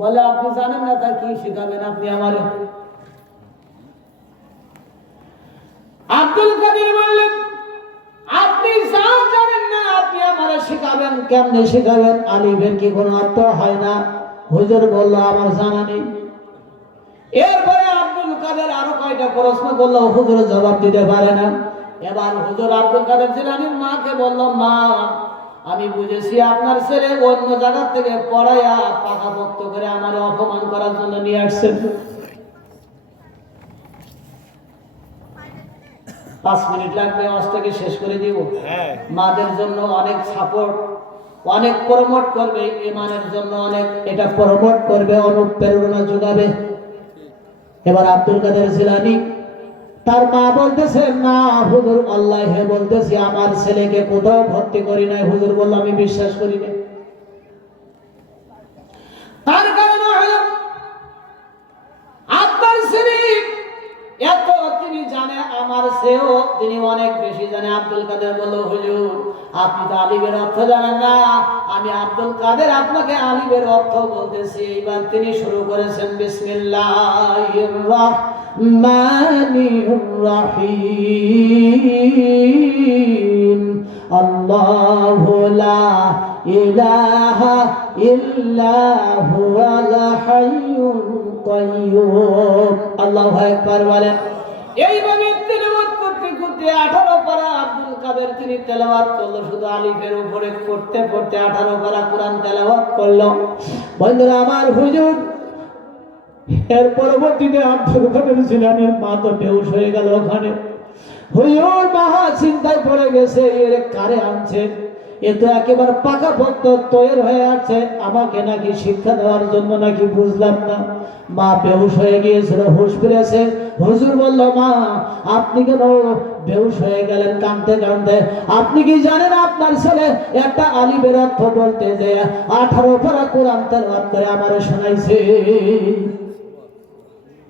বলে, আপনি জানেন না, তা কি শিখাবেন আপনি আমারে? আব্দুল কাদের বললেন, আপনি যা জানেন না আপনি আমারে শিখাবেন, কেমনে শিখাবেন? আলিফের কি কোনো অর্থ হয় না? হুজুর বলল, আমার জানা নেই। এরপরে আব্দুল কাদের আরো কয়টা প্রশ্ন করলো, হুজুর জবাব দিতে পারে না। এবার হুজুর আব্দুল কাদের জিলানীর মাকে বলল, মা আমি বুঝেছি আপনার ছেলে অন্য জায়গা থেকে পড়াইয়া পাকাপোক্ত করে আমার অপমান করার জন্য নিয়ে আসছেন। 5 মিনিট লাগবে, অস্ত্রকে শেষ করে দিব। মাদের জন্য অনেক সাপোর্ট, অনেক প্রমোট করবে, ইমানের জন্য অনেক এটা প্রমোট করবে, অনুপ্রেরণা যোগাবে। এবার আব্দুল কাদের জিলানী তার মা বলতেছে, না হুজুর, আল্লাহ বলতেছি আমার ছেলেকে কোথাও ভর্তি করি নাই। হুজুর বলল, আমি বিশ্বাস করি না। তার কারণ হলো আপনার ছেলে এত তিনি জানে, আমার চেয়েও তিনি অনেক বেশি জানে। আব্দুল কাদের বলল, হুজুর আপনি তো আলিফের অর্থ জানেন না, আমি আব্দুল কাদের আপনাকে আলিফের অর্থ বলতেছি। এবার তিনি শুরু করেছেন, বিসমিল্লাহির রাহমানির রাহিম, আল্লাহু লা ইলাহা ইল্লা হুয়াল হাইয়ুল কাইয়্যুম। আল্লাহু আকবার বলেন। এইভাবে তেলাওয়াত করতে করতে 18 পারা আব্দুল কাদের তিনি তেলাওয়াত করলো, শুধু আলিফের উপরে পড়তে পড়তে 18 পারা কোরআন তেলাওয়াত করলো। বন্ধুরা আমার, হুজুর এর পরবর্তীতে আব্দুল কাদের জিলানীর মা তো বেহুশ হয়ে গেল ওখানে। হুজুর মহা চিন্তায় পড়ে গেছে, এর কারে আনছে, এ তো একেবারে পাকাপোক্ত তৈরি হয়ে আছে, আমাকে নাকি শিক্ষা দেওয়ার জন্য নাকি, বুঝলাম না। মা বেহুশ হয়ে গিয়েছিল, হুঁশ ফিরেছে। হুজুর বলল, মা আপনি কেন বেহুশ হয়ে গেলেন কাঁদতে কাঁদতে? আপনি কি জানেন আপনার ছেলে একটা আলিফের অর্থ বলতে যে 18 পারা কোরআন তেলাওয়াত করে আমারে শোনাইছে।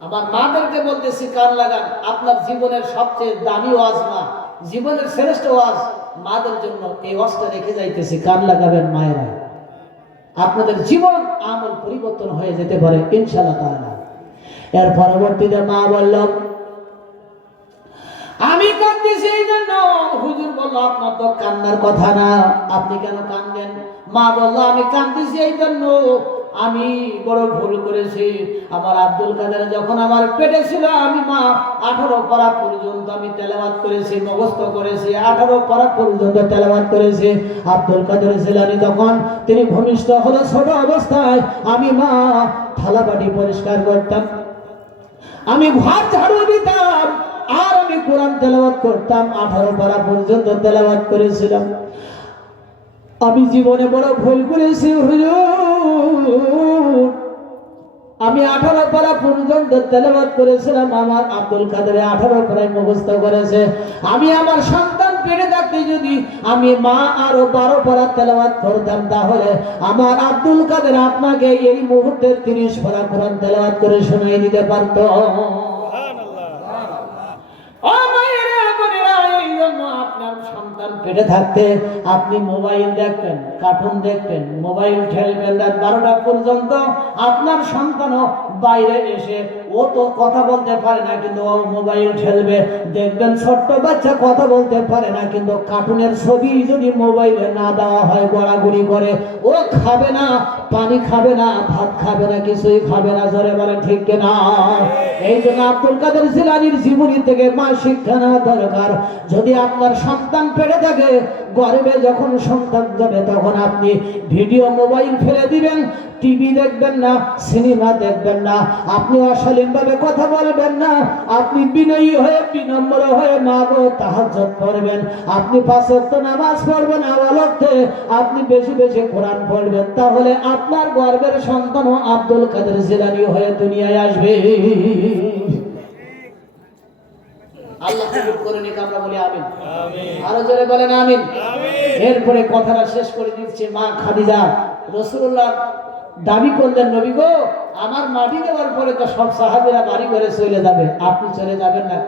আমার মাদেরকে বলতেছি, কান লাগান, আপনার জীবনের সবচেয়ে দামি ওয়াজ না, জীবনের শ্রেষ্ঠ ওয়াজ মাদের জন্য এই ওয়াজটা রেখে যাইতেছি, কান লাগাবেন মায়েরা। আপনাদের জীবন আমল পরিবর্তন হয়ে যেতে পারে ইনশাআল্লাহ তাআলা। এর পরবর্তীতে মা বলল, আমি কাঁদতেছি এই জন্য। হুজুর বলল, আপনার তো কান্নার কথা না, আপনি কেন কাঁদেন? মা বললো আমি কাঁদতেছি এই জন্য, আমি বড় ভুল করেছি। আমার আব্দুল কাদের যখন আমার পেটে ছিল, আমি মা 18 পারা পর্যন্ত আমি তেলাওয়াত করেছি, মুখস্থ করেছি, 18 পারা পর্যন্ত তেলাওয়াত করেছি। আব্দুল কাদের জিলানী যখন তিনি ভূমিষ্ঠ হলো ছোট অবস্থায়, আমি মা থালা বাটি পরিষ্কার করতাম, আমি ঘর ঝাড়ু দিতাম, আর আমি কোরআন তেলাওয়াত করতাম। 18 পারা পর্যন্ত তেলাওয়াত করেছিলাম। আমি জীবনে বড় ভুল করেছি হুজুর। আমি 18 পারা পর্যন্ত তেলাওয়াত করেছিলাম, আমার আব্দুল কাদের 18 পারায় মুখস্থ করেছে। আমি আমার সন্তান পেটে থাকতে যদি আমি মা আরো 12 পারা তেলাওয়াত করতাম, তাহলে আমার আব্দুল কাদের আপনাকে এই মুহূর্তে 30 পারা কোরআন তেলাওয়াত করে শোনাই দিতে পারত। আপনার সন্তান পেটে থাকতে আপনি মোবাইল দেখবেন, কার্টুন দেখবেন, মোবাইল খেলবেন রাত 12টা পর্যন্ত। আপনার সন্তানও বাইরে এসে, ও তো কথা বলতে পারে না, কিন্তু ও মোবাইল খেলবে। দেখবেন ছোট্ট বাচ্চা কথা বলতে পারে না, কিন্তু কার্টুনের ছবি যদি মোবাইলে না দেওয়া হয় গড়াগড়ি করে। ও খাবে না, পানি খাবে না, ভাত খাবে না, কিছুই খাবে না। জোরে বলে ঠিক কিনা? এই জন্য আব্দুল কাদের জিলানীর জীবনী থেকে মা শিক্ষা নেওয়া দরকার। যদি আপনার সন্তান পেটে থাকে, গর্ভে যখন সন্তান যাবে, তখন আপনি ভিডিও মোবাইল ফেলে দিবেন, টিভি দেখবেন না, সিনেমা দেখবেন না, আপনি অশালীনভাবে কথা বলবেন না, আপনি বিনয়ী হয়ে বিনম্র হয়ে মা গো তাহাজ্জুদ পড়বেন, আপনি 5 ওয়াক্ত নামাজ পড়বেন, আওয়ালতে আপনি বেশি বেশি কোরআন পড়বেন। তাহলে আপনার গর্ভের সন্তানও আব্দুল কাদের জিলানী হয়ে দুনিয়ায় আসবে। আল্লাহ কবুল করে নিক, আমরা বলি আমিন। আরো জোরে বলেন আমিন। এরপরে কথাটা শেষ করে দিচ্ছি। মা খাদিজা রাসূলুল্লাহ দাবি করলেন, নবী গো, আমার মাটি দেওয়ার পরে তো সব সাহাবীরা বাড়ি ঘরে চলে যাবে, আপনি চলে যাবেন না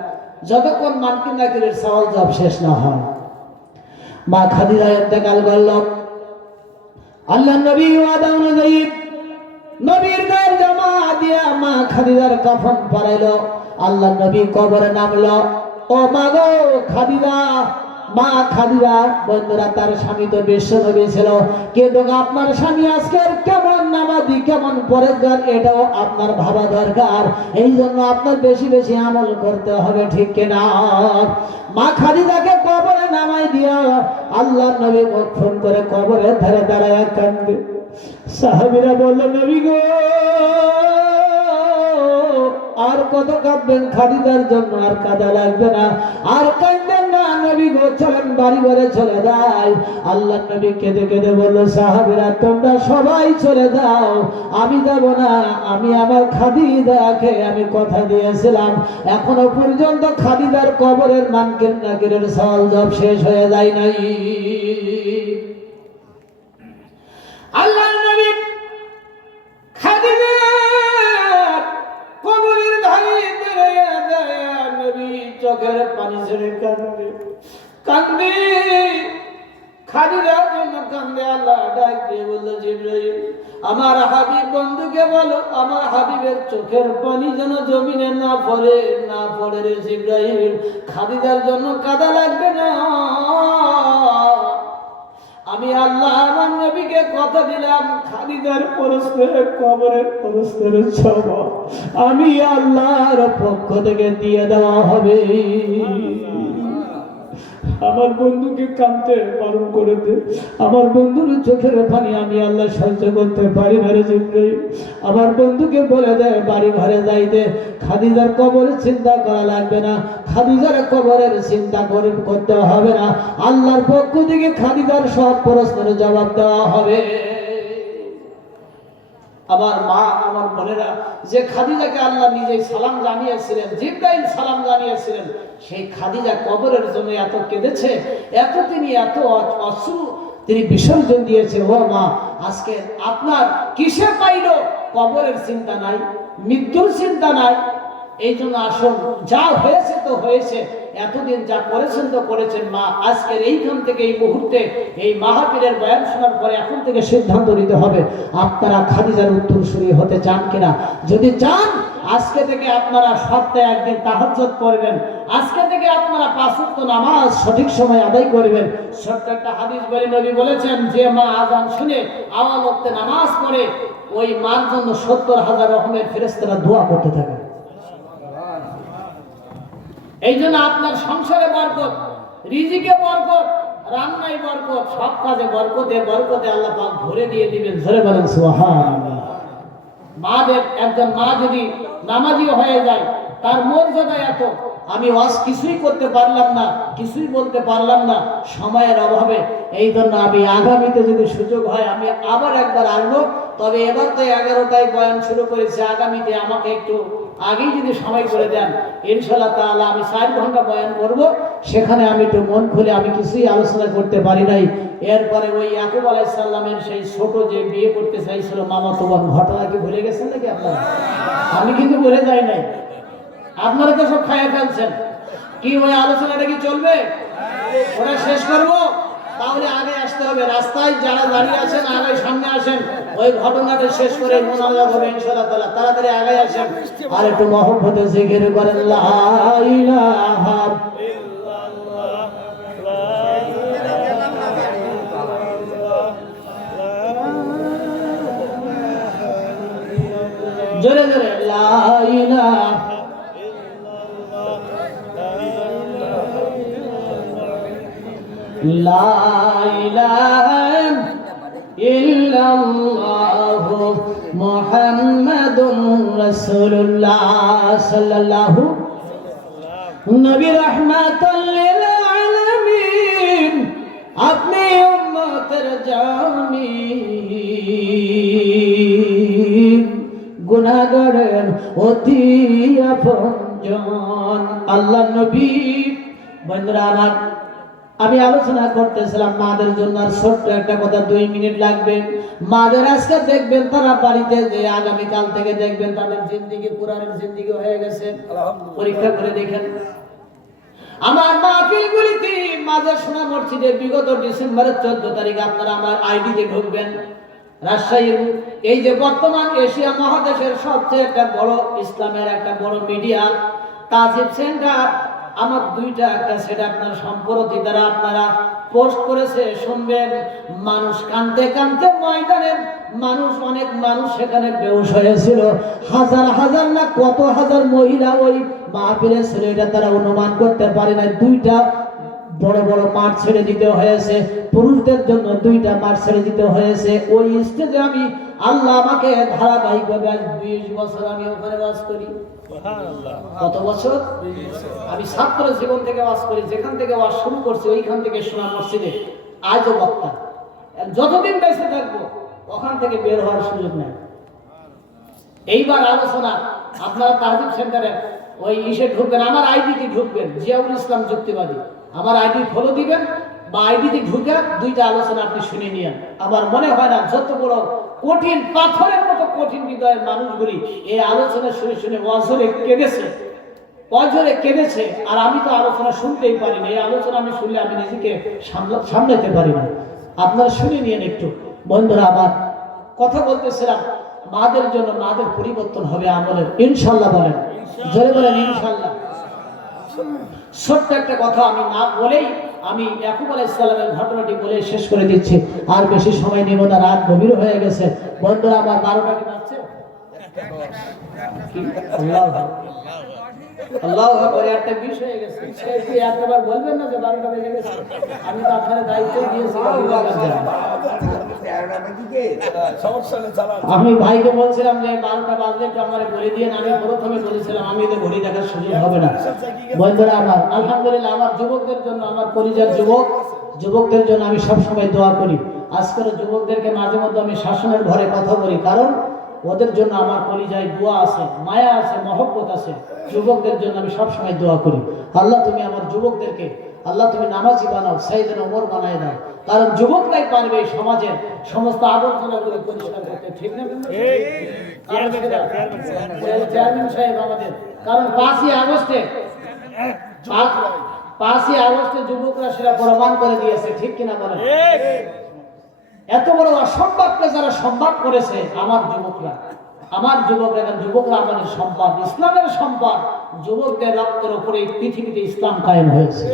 যতক্ষণ মানকিন নাকিরের সওয়াল জবাব শেষ না হয়। মা খাদিজা ইন্তেকাল করল। আল্লাহ নবী ওয়াদা অনুযায়ী নবীর গায়ের জামা দিয়া মা খাদিজার কাফন পরাইলো। আল্লাহ নবী কবরে নামলো। ও মা গো খাদিজা, মা খাদিজা, বন্ধুরা তার স্বামী তো বিশ্ব নবী ছিল, কিন্তু আপনার স্বামী আজকের কেমন নামাজি, কেমন পরেজগার, এটাও আপনার ভাবা দরকার। এই জন্য আপনার বেশি বেশি আমল করতে হবে, ঠিক কিনা? মা খাদিজাকে কবরে নামাই দিয়া আল্লাহ নবী মুখ ফোন করে কবরে ধারে দাঁড়ায় কান্দে। সাহাবীরা বলল, নবী গো, আর কত কাঁদবেন খাদিজার জন্য? আর কাঁদা লাগবে না, আর কাঁদবেন না নবী গো, চলেন বাড়ি ঘরে চলে যাই। আল্লাহ নবী কেঁদে কেঁদে বলল, সাহাবীরা তোমরা সবাই চলে যাও, আমি যাব না। আমি আমার খাদিজাকে আমি কথা দিয়েছিলাম, এখনো পর্যন্ত খাদিজার কবরের মানকির নাকিরের সওয়াল জব শেষ হয়ে যায় নাই। আল্লাহ নবী খাদিজা কবরের ধারে দাঁড়িয়ে দাঁড়িয়ে নবী চোখের পানি ছেড়ে কাঁদে কাঁদে। খাদিজার জন্য কাঁদে। আল্লাহ ডাক দিয়ে বলল, জিবরাইল আমার হাবিব বন্ধুকে বলো, আমার হাবিবের চোখের পানি যেন জমিনে না পড়ে, না পড়ে রে জিবরাইল। খাদিজার জন্য কাঁদা লাগবে না। আমি আল্লাহ আমার নবীকে কথা দিলাম, খাদিজার পরস্পরের কবরের পরস্পরের সওয়াব আমি আল্লাহর পক্ষ থেকে দিয়ে দেওয়া হবে। আমার বন্ধুকে কাঁদতে বারণ করে দে। আমার বন্ধুর চোখের পানি আমি আল্লাহ সহ্য করতে পারি না রে জিবরাইল। আমার বন্ধুকে বলে দে বাড়ি ঘরে যাইতে, খাদিজার কবরের চিন্তা করা লাগবে না, খাদিজার কবরের চিন্তা করতে হবে না। আল্লাহর পক্ষ থেকে খাদিজার সব প্রশ্নের জবাব দেওয়া হবে। আমার মা, আমার বোনেরা, যে খাদিজাকে আল্লাহ নিজেই সালাম জানিয়েছিলেন, জিবরাইল সালাম জানিয়েছিলেন, সেই খাদিজা কবরের জন্য এত কেঁদেছে, তিনি এত অশ্রু তিনি বিসর্জন দিয়েছে। ও মা, আজকে আপনার কিসে পাইল? কবরের চিন্তা নাই, মৃত্যুর চিন্তা নাই। এই জন্য আসুন, যা হয়েছে তো হয়েছে, এতদিন যা করেছেন তো করেছেন। মা আজকের এইখান থেকে এই মুহূর্তে এই মাহফিলের বয়ান শোনার পরে এখন থেকে সিদ্ধান্ত নিতে হবে, আপনারা খাদিজার উত্তরসূরি হতে চান কিনা। যদি চান, আজকে থেকে আপনারা সপ্তাহে একদিন তাহাজ্জুদ পড়বেন, আজকে থেকে আপনারা 5 ওয়াক্ত নামাজ সঠিক সময় আদায় করবেন। ছোট্ট একটা হাদিস বলে নবী বলেছেন, যে মা আযান শুনে আওয়াল ওয়াক্তে নামাজ পড়ে ওই মার জন্য 70,000 রকমের ফেরেশতারা দোয়া করতে থাকে। এই জন্য আপনার সংসারে বরকত, রিজিকে বরকত, রান্নায় বরকত, সব কাজে বরকতে বরকতে আল্লাহ পাক ভরে দিয়ে দিবেন। ধরে বলেন সুবহানাল্লাহ। মাদের একজন মা যদি নামাজি হয়ে যায়, তার মর্যাদা এত, আমি ওয়াজ কিছুই করতে পারলাম না, কিছুই বলতে পারলাম না সময়ের অভাবে। এই জন্য আমি আগামীতে যদি সুযোগ হয় আমি আবার একবার আসবো। তবে এবার তো 11টায় বয়ান শুরু করেছে, আগামীতে আমাকে একটু আগেই যদি সময় করে দেন ইনশাআল্লাহ তাআলা আমি 4 ঘন্টা বয়ান করব। সেখানে আমি একটু মন খুলে, আমি কিছুই আলোচনা করতে পারি নাই। এরপরে ওই ইয়াকুব আলাইহিস সালামের সেই ছোট যে বিয়ে করতে চাইছিল মামাতো বোন, ঘটনা কি ভুলে গেছেন নাকি আপনারা? আমি কিন্তু ভুলে যাই নাই, আপনারা তো সব খাইয়ে ফেলছেন। কি ওই আলোচনাটা কি চলবে? ওরা শেষ করবো? তাহলে আগে আসতে হবে। রাস্তায় যারা দাঁড়িয়ে আছেন আগে সামনে আসেন, ওই ঘটনাটা শেষ করে মোনাজাত হবে ইনশাআল্লাহ তাআলা। তাড়াতাড়ি আগে আসেন আর একটু মহব্বতে জিকির করেন লা ইলাহা ইল্লাল্লাহ, জোরে জোরে লা ইলাহা লা ইলাহা ইল্লাল্লাহ মুহাম্মাদুর রাসূলুল্লাহ সাল্লাল্লাহু নবী রাহমাতুল লিল আলামিন, আপনি উম্মতের জামিন, গুনাহগারের অতি আপনজন আল্লাহ নবী। বন্ধুরা আমার, আমি আলোচনা করতেছিলাম মাদের জন্য। আর ছোট্ট একটা কথা, 2 মিনিট লাগবে। মাদের আজকে দেখবেন তারা বাড়িতে যে আগামীকাল থেকে দেখবেন তাদের জিন্দেগি কোরআনের জিন্দেগি হয়ে গেছে। পরীক্ষা করে দেখেন। আমার মাহফিলগুলিতে মাদের সোনা মসজিদে বিগত ডিসেম্বরের 14 তারিখ আপনারা আমার আইডিতে ঢুকবেন। রাজশাহীর এই যে বর্তমান এশিয়া মহাদেশের সবচেয়ে একটা বড় ইসলামের একটা বড় মিডিয়া তাজিব সেন্টার, আমার 2টা ক্যাসেট আপনার সম্প্রতি দ্বারা আপনারা পোস্ট করেছে, শুনবেন। মানুষ কাঁদতে কাঁদতে ময়দানে মানুষ, অনেক মানুষ সেখানে বেহুশ হয়েছিল। হাজার হাজার না কত হাজার মহিলা ওই মাহফিলে ছিল, এটা তারা অনুমান করতে পারে না। 2টা বড় বড় মাঠ ছেড়ে দিতে হয়েছে, পুরুষদের জন্য 2টা মাঠ ছেড়ে দিতে হয়েছে। ওই স্টেজে আমি, আল্লাহ আমাকে ধারাবাহিকভাবে আজ 20 বছর আমি ওখানে বাস করি। কত বছর? আমি ছাত্র জীবন থেকে ওয়াজ করি, যেখান থেকে ওয়াজ শুরু করছি ওইখান থেকে শোনা মসজিদে আজও বক্তা। যতদিন বেঁচে থাকবো ওখান থেকে বের হওয়ার সুযোগ নেই। এইবার আলোচনা আপনারা তাহজিব সেন্টারে ওই ইসে ঢুকবেন, আমার আইডিতে ঢুকবেন, জিয়াউল ইসলাম যুক্তিবাদী, আমার আইডি ফলো দিবেন বা আইডিতে ঢুকে 2টা আলোচনা আপনি শুনে নিয়েন। আমার মনে হয় না যত বড় কঠিন পাথরের মতো কঠিন হৃদয়ের মানুষগুলি এই আলোচনা শুনে শুনে অজরে কেঁদেছে, অজরে কেঁদেছে। আর আমি তো আলোচনা শুনতেই পারি না। এই আলোচনা আমি শুনলে আমি নিজেকে সামলাতে পারি না। আপনারা শুনে নিয়েন একটু। বন্ধুরা আমার, কথা বলতেছিলাম মাদের জন্য, মাদের পরিবর্তন হবে আমলের ইনশাআল্লাহ। বলেন জোরে বলেন ইনশাআল্লাহ। ছোট্ট একটা কথা আমি না বলেই আমি ইয়াকুব আলাইহিস সালামের ঘটনাটি বলে শেষ করে দিচ্ছি। আর বেশি সময় নেব না, রাত গভীর হয়ে গেছে। বন্ধুরা আমার 12টা কি বাজছে? আল্লাহু আকবার, একটা বিষ হয়ে গেছে। সেই একবার বলবেন না যে 12টা বেজে গেছে? আমি তো আপনাদের দায়িত্ব দিয়েছি। আমি ভাইকে বলছিলাম যে 12টা বাজলে একটু আমারে বলে দিয়ে। আমি প্রথমে বলেছিলাম আমি তো ঘড়ি দেখার সুযোগ হবে না। বন্ধুরা আমার, আলহামদুলিল্লাহ আমার যুবকদের জন্য, আমার পরিবার যুবকদের জন্য আমি সবসময় দোয়া করি। আজকের যুবকদেরকে মাঝে মধ্যে আমি শাসনের ঘরে কথা বলি, কারণ ওদের জন্য আমার পরিচয় দোয়া আছে, মায়া আছে, মহব্বত আছে। যুবকদের জন্য আমি সবসময় দোয়া করি, আল্লাহ তুমি আমার যুবকদেরকে, আল্লাহ তুমি নামাজি বানাও, সাইয়েদনা ওমর বানায় দাও। কারণ যুবকরাই পারবে এই সমাজের সমস্ত আবর্জনাগুলো পরিষ্কার করতে। ঠিক না? চেয়ারম্যান সাহেব আমাদের, কারণ 5ই আগস্টে যুবকরা সেটা প্রমাণ করে দিয়েছে। ঠিক কিনা বলেন? এত বড় অসম্ভবকে যারা সম্ভব করেছে আমার যুবকরা, আমার যুবকরা আমাদের সম্পদ, ইসলামের সম্পদ। যুবকদের রক্তের উপরে এই পৃথিবীতে ইসলাম কায়েম হয়েছে।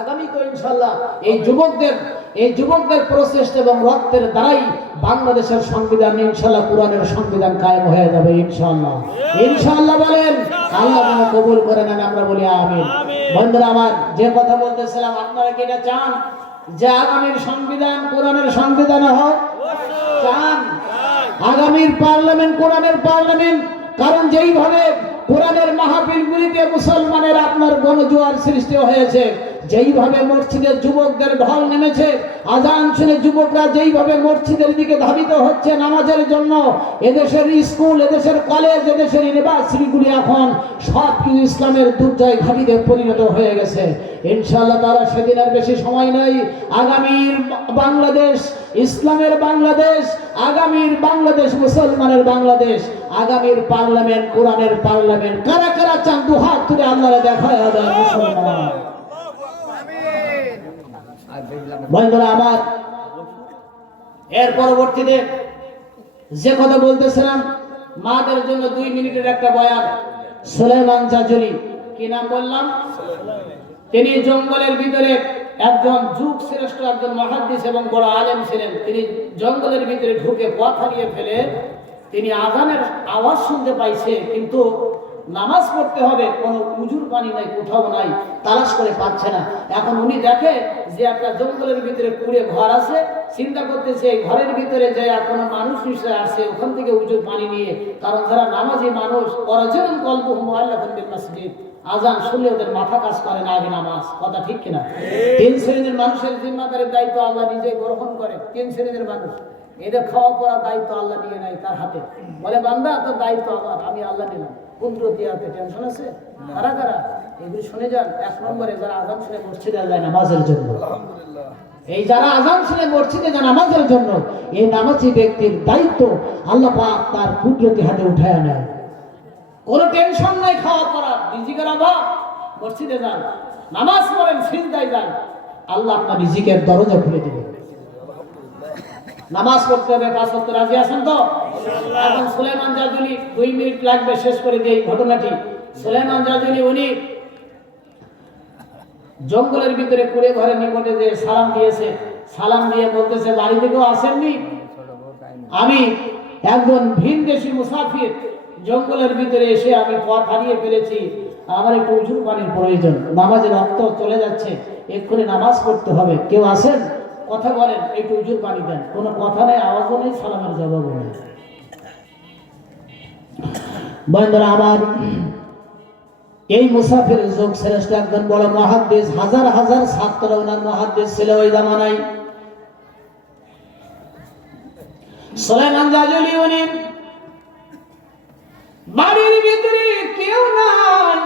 আগামী তো ইনশাআল্লাহ এই যুবকদের প্রচেষ্টা এবং রক্তের দ্বারাই বাংলাদেশের সংবিধান ইনশাআল্লাহ কোরআনের সংবিধান কায়েম হয়ে যাবে ইনশাআল্লাহ। ইনশাআল্লাহ বলেন, আল্লাহ যেন কবুল করে নেন, আমরা বলি আমিন। বন্ধুরা আমার, যে কথা বলতেছিলাম, আপনারা কি এটা চান যে আগামীর সংবিধান কোরআনের সংবিধান হোক? চান আগামীর পার্লামেন্ট কোরআনের পার্লামেন্ট? কারণ যেইভাবে কোরআনের মাহফিলগুলিতে মুসলমানের আপনার গণজোয়ার সৃষ্টি হয়েছে, যেইভাবে মসজিদের যুবকদের ঢল নেমেছে, আজান শুনে যুবকরা যেইভাবে মসজিদের দিকে ধাবিত হচ্ছে নামাজের জন্য, এদেশের স্কুল, এদেশের কলেজ, এদেশের ইউনিভার্সিটিগুলি এখন সব কিছু ইসলামের দুর্জয় ঘাঁটিতে পরিণত হয়ে গেছে। ইনশাআল্লাহ তারা সেদিন আর বেশি সময় নেই। আগামীর বাংলাদেশ ইসলামের বাংলাদেশ, আগামীর বাংলাদেশ মুসলমানের বাংলাদেশ, আগামীর পার্লামেন্ট কোরআনের পার্লামেন্ট। কারা কারা চান দুহাত তুলে আল্লাহরে দেখায় দেয় মুসলমান। বন্ধুরা আমার, এর পরবর্তীতে যে কথা বলতেছিলাম, মাদের জন্য 2 মিনিটের একটা বয়ান। সুলাইমান জাজুলি, কি নাম বললাম? তিনি জঙ্গলের ভিতরে একজন যুগ শ্রেষ্ঠ একজন মুহাদ্দিস এবং বড় আলেম ছিলেন। তিনি জঙ্গলের ভিতরে ঢুকে পথ হারিয়ে ফেলে তিনি আজানের আওয়াজ শুনতে পাইছে, কিন্তু নামাজ পড়তে হবে, কোনো উজুর পানি নাই, কোথাও নাই, তালাশ করে পাচ্ছে না। এখন উনি দেখে যে একটা জঙ্গলের ভিতরে কুড়ে ঘর আছে, চিন্তা করতেছে এই ঘরের ভিতরে যে কোনো মানুষ নিশ্চয় আসছে, ওখান থেকে উজুর পানি নিয়ে, কারণ যারা নামাজি মানুষ ওরাজুলুন কলবুহুম মুআল্লাকুন বিল মাসজিদ, আজান শুনলে ওদের মাথা কাজ করে না, আগে নামাজ। কথা ঠিক কিনা? 3 শ্রেণীর মানুষের জিম্মাদারের দায়িত্ব আল্লাহ নিজে গ্রহণ করে। 3 শ্রেণীর মানুষ, এদের খাওয়া পড়ার দায়িত্ব আল্লাহ নিয়ে নেয় তার হাতে, বলে বান্দা তোর দায়িত্ব আমার, আমি আল্লাহ নিলাম। কুদরতিয়াতে টেনশন আছে? কারা কারা এগুলি শুনে যান। 1 নম্বরে যারা আজান শুনে মসজিদে যায় নামাজের জন্য, এই যারা আজান শুনে মসজিদে যায় নামাজের জন্য, এই নামাজি ব্যক্তির দায়িত্ব আল্লাহ পাক তার কুদরতি হাতে উঠায় নেয়। কোনো টেনশন নাই খাওয়া পড়ার, রিজিকের অভাব, মসজিদে যান, নামাজ পড়েন, সিজদায় যান, আল্লাহ আপনার রিজিকের দরজা খুলে দিবেন। নামাজ পড়তে হবে 5 ওয়াক্ত, রাজি আছেন তো? এখন সুলাইমান জাজুলি, 2 মিনিট লাগবে শেষ করে দিই ঘটনাটি। সুলাইমান জাজুলি উনি জঙ্গলের ভিতরে কুড়ে ঘরের নিকটে যে সালাম দিয়েছে, সালাম দিয়ে বলতেছে বাড়ি থেকেও আসেননি, আমি একজন ভিনদেশী মুসাফির, জঙ্গলের ভিতরে এসে আমি পথ হারিয়ে ফেলেছি, আমার একটু উজুর পানির প্রয়োজন, নামাজের রক্ত চলে যাচ্ছে, এক্ষুনি নামাজ পড়তে হবে, কেউ আসেন? কথা বলেন, একটু উজুর পানি দেন। কোনো কথা নেই, আওয়াজও নেই, সালামের জবাবও নেই। বন্ধুরা আমার, এই মুসাফির যুগ শ্রেষ্ঠ একজন বড় মুহাদ্দিস, হাজার হাজার ছাত্র ওনার মুহাদ্দিস ছিল ওই জামানায়। সুলাইমান জাজুলি উনি বাড়ির ভিতরে কেউ নাই,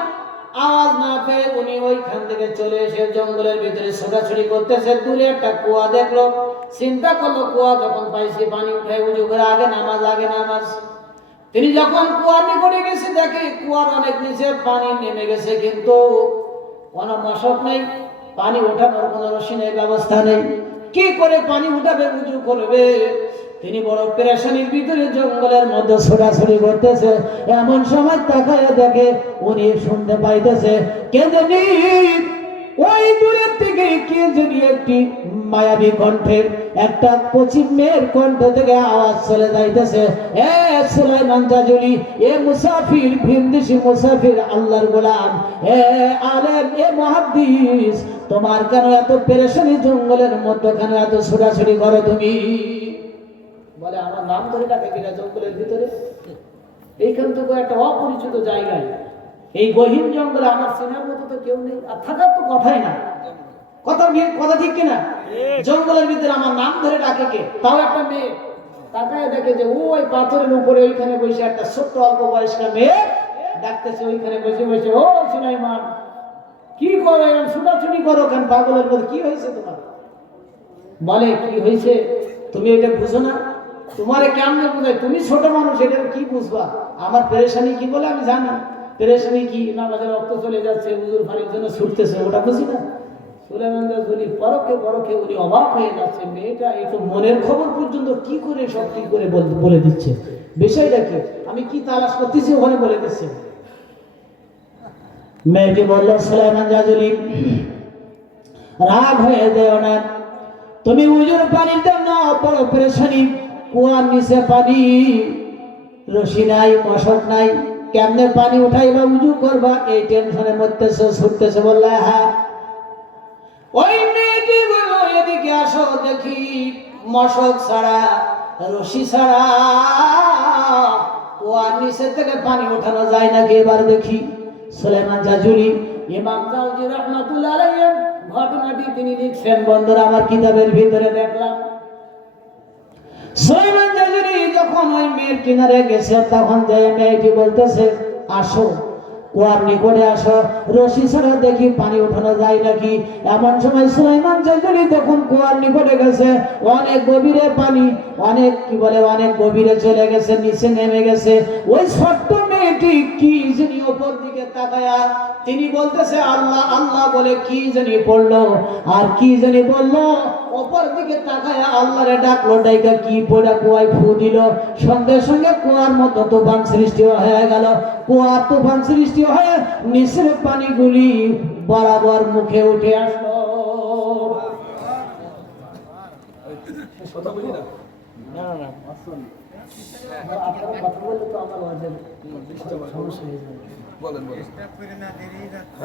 আওয়াজ না পেয়ে উনি ওইখান থেকে চলে এসে জঙ্গলের ভিতরে ছোটাছুটি করতেছে। দূরে একটা কুয়া দেখলো, চিন্তা করলো কুয়া যখন পাইছে পানি উঠায় উজু করে, আগে নামাজ। তিনি যখন কুয়ার নিকটে গেছে, দেখে কুয়ার অনেক নিচে পানি নেমে গেছে, কিন্তু কোনো মশক নেই, পানি ওঠানোর কোনো রশি নেই, ব্যবস্থা নেই। কি করে পানি উঠাবে, উজু করবে? তিনি বড় পেরেশানির ভিতরে জঙ্গলের মধ্যে ছোটাছুটি করতেছে। এমন সময় তাকায় দেখে উনি শুনতে পাইতেছে কে জানি ওই দূরের থেকে কে জানি একটি মায়াবী কণ্ঠের, একটা কচি মেয়ের কণ্ঠ থেকে আওয়াজ চলে যাইতেছে, এ সুলাইমান জাজুলি, এ মুসাফির, ভিনদেশী মুসাফির, আল্লাহর গোলাম, এ আলেম, এ মুহাদ্দিস, তোমার কেন এত পেরেশানি, জঙ্গলের মধ্যে কেন এত ছোটাছুটি করো তুমি? বলে আমার নাম ধরে ডাকে কিনা জঙ্গলের ভিতরে, এইখান থেকে একটা অপরিচিত জায়গায়, এই গহীন জঙ্গলে আমার চেনার মতো তো কেউ নেই, আর থাকার তো কথাই না। কথা ঠিক কিনা? জঙ্গলের ভিতরে আমার নাম ধরে ডাকে কে? তাও একটা মেয়ে। তাকায় দেখে যে ওই পাথরের উপরে ওইখানে বসে একটা ছোট্ট অল্প বয়স্ক মেয়ে ডাকতেছে, ওইখানে বসে বসে, ও সুলাইমান, কি করো, এরকম ছুটাছুটি করো কেন পাগলের মতো, কি হয়েছে তোমার? বলে কি হয়েছে তুমি এটা বুঝো না? তোমারে কেমনে বুঝাই, তুমি ছোট মানুষ, এটা কি বুঝবা? আমার পেরেশানি কি বলে আমি জানি, পেরেশানি কি, নামাজের রক্ত চলে যাচ্ছে, উজুর পানির জন্য ছুটতেছে, ওটা বুঝি না? সুলাইমান জাজুলি পরকে উনি অবাক হয়ে যাচ্ছে, মেয়েটা একটু মনের খবর পর্যন্ত কি করে সব কি করে বলে দিচ্ছে। বিষয়টা কি? আমি কি তালাশ করতেছি ওখানে বলে দিচ্ছি। মেয়েটি বলল, সুলাইমান জাজুলি, রাগ হয়ে যেও না, তুমি উজুর পানির জন্য বড় পেরেশানি, কুয়ার নিচে পানি, রশি নাই, মশক নাই, কেমনে পানি উঠাইবা, উজু করবা, এই টেনশনের মধ্যে ছুটতেছে। বললে হ্যাঁ। ওই মেয়েটি বলল, এদিকে আসো দেখি, মশক ছাড়া, রশি ছাড়া কুয়ার নিচে থেকে পানি ওঠানো যায় নাকি, এবার দেখি। সুলাইমান জাজুলি, ইমাম জাওজি রাহমাতুল্লাহ আলাইহি ঘটনাটি তিনি লিখছেন। বন্ধুরা, আমার কিতাবের ভিতরে দেখলাম সুলাইমান জাজুলি যখন ওই মেয়ের কিনারে গেছে, তখন যে মেয়েটি বলতেছে, আসো কুয়ার নিকটে আসো, রশি ছাড়া দেখি পানি উঠানো যায় নাকি। এমন সময় সুলাইমান জাজুলি যখন কুয়ার নিকটে গেছে, অনেক গভীরে পানি, অনেক অনেক গভীরে চলে গেছে, নিচে নেমে গেছে। ওই ছোট্ট মেয়েটি কি জানি উপর দিকে তাকায়া তিনি বলতেছে আল্লাহ আল্লাহ বলে কি জানি পড়লো, আর কি জানি বললো, উপর দিকে তাকায়া আল্লাহরে ডাকলো, ডাইকা কি পড়া কুয়ায় ফু দিল, সঙ্গে সঙ্গে কুয়ার মতো তুফান সৃষ্টি হয়ে গেল। কুয়ার তুফান সৃষ্টি হয়ে নিচের পানিগুলি বরাবর মুখে উঠে আসলো।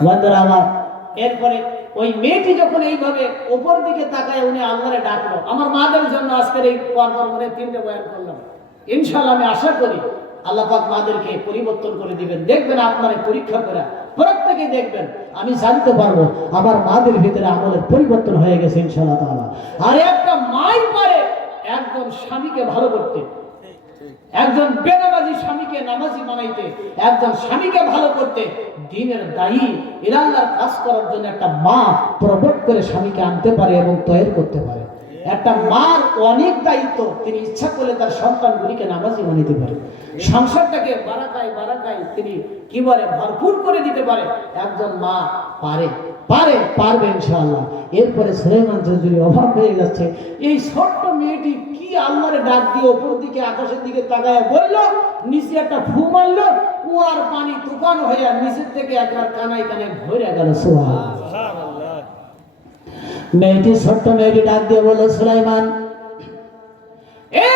বন্ধুরা আমার, এরপরে ওই মেয়েটি যখন এইভাবে উপর দিকে তাকায় উনি আল্লাহরে ডাকলো, আমার মাদের জন্য আজকের এই পর্বতে 3টে বয়ান করলাম। ইনশাআল্লাহ আমি আশা করি আল্লাহ পাক মাদেরকে পরিবর্তন করে দিবেন। দেখবেন আপনারা পরীক্ষা করে প্রত্যেকেই দেখবেন, আমি জানতে পারবো আমার মাদের ভিতরে আমলের পরিবর্তন হয়ে গেছে ইনশাআল্লাহ তাআলা। আর একটা মাই পারে একজন স্বামীকে ভালো করতে, একজন বেনামাজি স্বামীকে নামাজি বানাইতে, একজন স্বামীকে ভালো করতে, দ্বীনের দায়ী ইলাল্লাহর কাজ করার জন্য একটা মা প্রবট করে স্বামীকে আনতে পারে এবং তৈরি করতে পারে। একটা মার অনেক দায়িত্ব, তিনি ইচ্ছা করলে তার সন্তানগুলিকে নামাজি বানাইতে পারে, সংসারটাকে বারাকায় বারাকায় তিনি কি বলে ভরপুর করে দিতে পারে। একজন মা পারে, পারবে ইনশাআল্লাহ। এরপরে সুলাইমান জাজুলি অবাক হয়ে যাচ্ছে, এই ছোট্ট মেয়েটি কি আল্লাহরে ডাক দিয়ে উপর দিকে আকাশের দিকে তাকায় বলল, নিচে একটা ফু মারলো, কুয়ার পানি তুফান হয়ে নিচের থেকে একবার কানায় কানায় ভরে গেল। সুবহানাল্লাহ। মেয়েটি, ছোট্ট মেয়েটি ডাক দিয়ে বলল, সুলাইমান, এ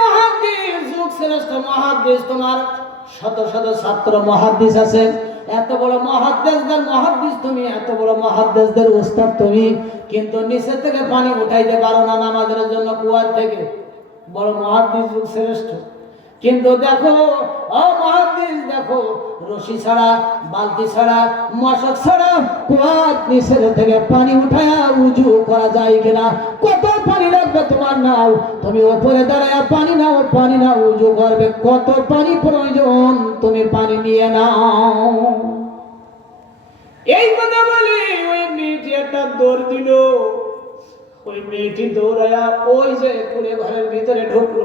মুহাদ্দিস, যুগ শ্রেষ্ঠ মুহাদ্দিস, তোমার শত শত ছাত্র মুহাদ্দিস আছে, এত বড় মুহাদ্দিস তুমি, এত বড় মুহাদ্দিসদের উস্তাদ তুমি, কিন্তু নিচে থেকে পানি উঠাইতে পারো না নামাজের জন্য কুয়ার থেকে। বড় মুহাদ্দিস, যুগ শ্রেষ্ঠ, কিন্তু দেখো ও মুহাদ্দিস, দেখো রশি ছাড়া, বালতি ছাড়া, মশক ছাড়া কুয়ার নিচের থেকে পানি উঠায়া উজু করা যায় কিনা? কত পানি লাগবে তোমার? নাও, তুমি উপরে দাঁড়ায় পানি নাও, উজু করবে, কত পানি প্রয়োজন তুমি পানি নিয়ে নাও। এই কথা বলি ওই মেয়েটি একটা দৌড় দিল। ওই মেয়েটি দৌড়ায়া ওই যে কুড়ে ঘরের ভিতরে ঢুকলো।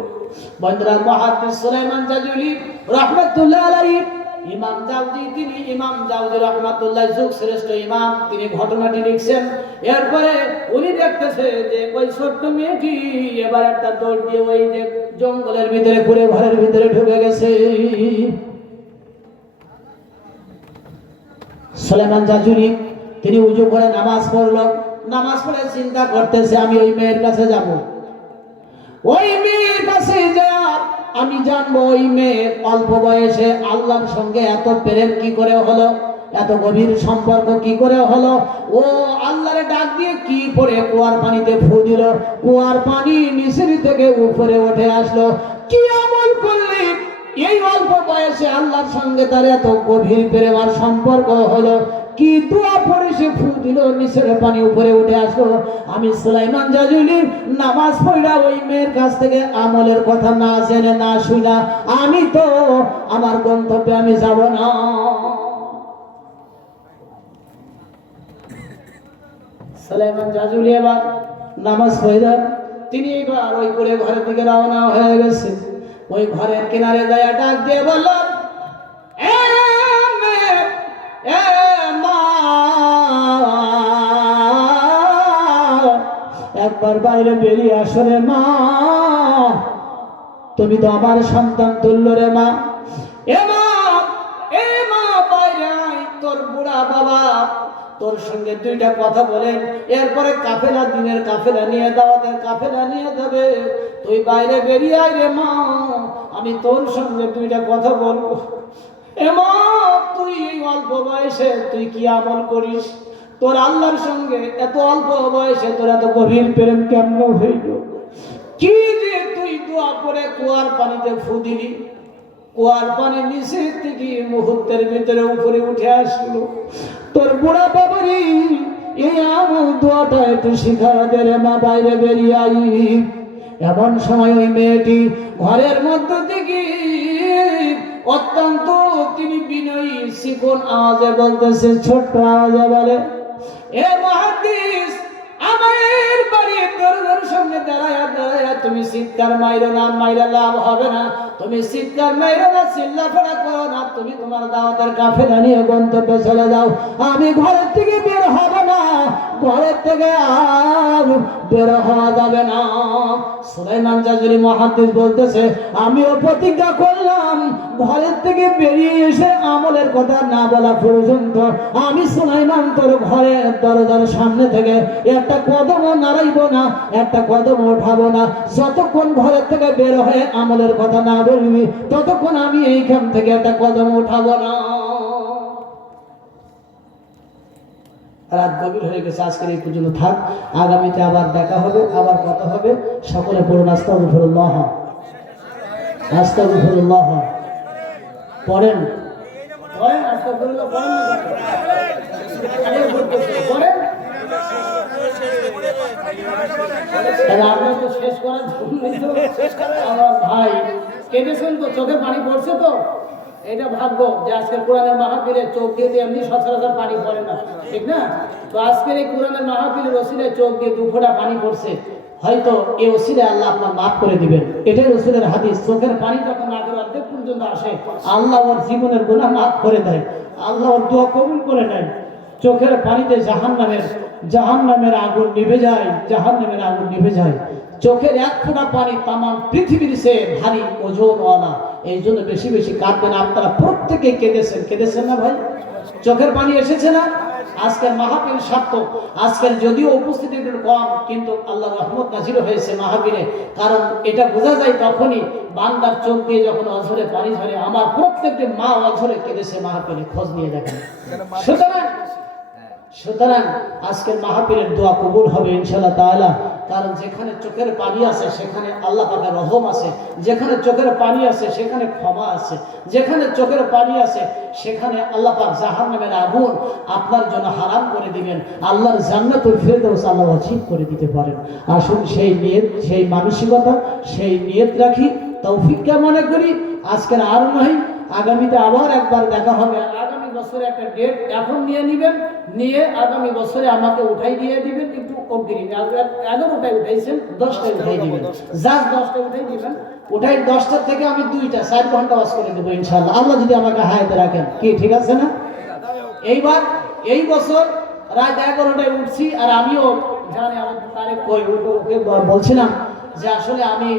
বন্ধুরা, মুহাদ্দিস সুলাইমান জাজুলি রাহমাতুল্লাহ আলাইহি, ইমাম জাওজি রাহমাতুল্লাহ, যুগ শ্রেষ্ঠ ইমাম, তিনি ঘটনাটি লিখছেন। এরপরে উনি দেখতেছে যে ওই ছোট্ট মেয়েটি এবার একটা দৌড় দিয়ে ওই যে জঙ্গলের ভিতরে কুড়ে ঘরের ভিতরে ঢুকে গেছে। সুলাইমান জাজুলি তিনি উজু করে নামাজ পড়লো, নামাজ পড়ে চিন্তা করতেছে আমি ওই মেয়ের কাছে যাব, ওই মেয়ের কাছে যা আমি জানবো ওই মেয়ে অল্প বয়সে আল্লাহর সঙ্গে এত প্রেম কি করে হলো, এত গভীর সম্পর্ক কি করে হলো, ও আল্লাহরে ডাক দিয়ে কি পড়ে কুয়ার পানিতে ফু দিল, কুয়ার পানি নিচের থেকে উপরে উঠে আসলো, কি আমল করলে এই অল্প বয়সে আল্লাহর সঙ্গে তার এত গভীর প্রেম আর সম্পর্ক হলো, কি দোয়া পড়ে সে ফু দিল, নিচের পানি উপরে উঠে আসলো। আমি সুলাইমান জাজুলি নামাজ পড়া ওই মেয়ের কাছ থেকে আমলের কথা না জেনে না শুনা আমি তো আমার গন্তব্যে আমি যাব না। সুলাইমান জাজুলি এবার নামাজ পড়া তিনি এবার ওই করে ঘরের দিকে রওনা হয়ে গেছে। ওই ঘরের কিনারে যায় ডাক দিয়ে বলল, একবার বাইরে বেরিয়ে আসলে মা, তুমি তো আমার সন্তান তুল্য রে মা। এ মা, এ মা বাইরে আয়, তোর বুড়া বাবা তোর সঙ্গে দুইটা কথা বলেন, এরপরে কাফেলা, দিনের কাফেলা নিয়ে, দাওয়াতের কাফেলা নিয়ে যাবে। তুই বাইরে বেরিয়ে আয় রে মা, আমি তোর সঙ্গে দুইটা কথা বলবো। এ মা, তুই এই অল্প বয়সে তুই কি আমল করিস? তোর আল্লাহর সঙ্গে এত অল্প বয়সে তোর এত গভীর প্রেম কেমন হইল? কি যে তুই দোয়া করে কুয়ার পানিতে ফু দিলি, কুয়ার পানি নিচে থেকে মুহূর্তের ভিতরে উপরে উঠে আসলো। তোর বুড়া বাবারি এই আমল দোয়াটা একটু শিখা দে রে মা, বাইরে বেরিয়ে আই। এমন সময় ওই মেয়েটি ঘরের মধ্য থেকে অত্যন্ত তিনি বিনয়ী চিকন আওয়াজে বলতেছে, ছোট্ট আওয়াজে বলে, এ মুহাদ্দিস, আমার বাড়ির দরজার সামনে দাঁড়ায়া দাঁড়ায়া তুমি চিৎকার মাইরো না, মাইরা লাভ হবে না। তুমি চিৎকার মাইরো না, চিল্লাফাড়া করো না, তুমি তোমার দাওয়াতের কাফেলা নিয়ে গন্তব্যে চলে যাও। আমি ঘরের থেকে বের হব না, ঘরের থেকে আর বের হওয়া যাবে না। সুলাইমান জাজুরি মুহাদ্দিস বলতেছে, আমিও প্রতিজ্ঞা করলাম ঘরের থেকে বেরিয়ে এসে আমলের কথা না বলা পর্যন্ত আমি সুলাইমান তোর ঘরের দরজার সামনে থেকে একটা কদমও নাড়াইব না, একটা কদম উঠাবো না। যতক্ষণ ঘরের থেকে বের হয়ে আমলের কথা না বলবি, ততক্ষণ আমি এইখান থেকে একটা কদম উঠাবো না। রাত গভীর হয়ে গেছে, আজকের এই পর্যন্ত থাক। আগামীতে আবার দেখা হবে, আবার কথা হবে। সকলে পড়ুন আস্তাগফিরুল্লাহ, আস্তাগফিরুল্লাহ পড়েন, আস্তাগফিরুল্লাহ পড়েন। আপনার তো শেষ করার জন্য আমার ভাই কেঁদেছেন তো, চোখে পানি পড়ছে তো। এটা ভাগ্য যে আজকের কোরআনের মাহফিলে চোখ দিয়ে এমনি সচরাচর পানি পড়ে না, ঠিক না? তো আজকের এই কোরআনের মাহফিলের ওসিলায় চোখ দিয়ে দু ফোঁটা পানি পড়ছে, হয়তো এই ওসিলায় আল্লাহ আপনার মাফ করে দিবেন। এটাই রসুলের হাদিস, চোখের পানি যখন নাকের অর্ধেক পর্যন্ত আসে আল্লাহ ওর জীবনের গুনাহ মাফ করে দেয়, আল্লাহ ওর দোয়া কবুল করে নেয়। চোখের পানিতে জাহান্নামের আগুন নিভে যায়, জাহান্নামের আগুন নিভে যায়। চোখের এক ফোঁটা পানি তামাম পৃথিবীর সে ভারী ওজনওয়ালা। এই জন্য বেশি বেশি কাঁদবেন। আপনারা প্রত্যেকে কেঁদেছেন না ভাই? চোখের পানি এসেছে না? আজকের মাহফিল সার্থক। আজকের যদিও উপস্থিতি একটু কম, কিন্তু আল্লাহ রহমত নাজির হয়েছে মাহফিলে। কারণ এটা বোঝা যায় তখনই বান্দার চোখ দিয়ে যখন অঝরে পানি ঝরে। আমার প্রত্যেকটি মা অঝরে কেঁদেছে মাহফিলে, খোঁজ নিয়ে দেখেন। সুতরাং আজকের মাহফিলের দোয়া কবুল হবে ইনশাআল্লাহ তাআলা। কারণ যেখানে চোখের পানি আছে সেখানে আল্লাহ পাকের রহম আছে, যেখানে চোখের পানি আছে সেখানে ক্ষমা আছে, যেখানে চোখের পানি আছে সেখানে আল্লাহ পাক জাহান্নামের আগুন আপনার জন্য হারাম করে দিবেন, আল্লাহর জান্নাতুল ফেরদৌস আল্লাহ ওয়াজিব করে দিতে পারেন। আসুন সেই নিয়ত, সেই মানসিকতা, সেই নিয়ত রাখি, তৌফিককে মনে করি। আজকের আর নয়, আগামীতে আবার একবার দেখা হবে। আগামী বছরে একটা ডেট এখন নিয়ে নেবেন, নিয়ে আগামী বছরে আমাকে উঠাই দিয়ে দিবেন একটু অগ্রিম। 11টায় উঠাইছেন, 10টায় উঠাই দিবেন, জাস্ট 10টায় উঠাই দিবেন। উঠাই 10টা থেকে আমি 2টা 4 ঘন্টা ওয়াজ করে দেবো ইনশাআল্লাহ, আল্লাহ যদি আমাকে হায়াতে রাখেন। কি ঠিক আছে না? এইবার এই বছর রাত 11টায় উঠছি, আর আমিও জানি আমার তারিখ ওকে বলছিলাম যে আসলে আমি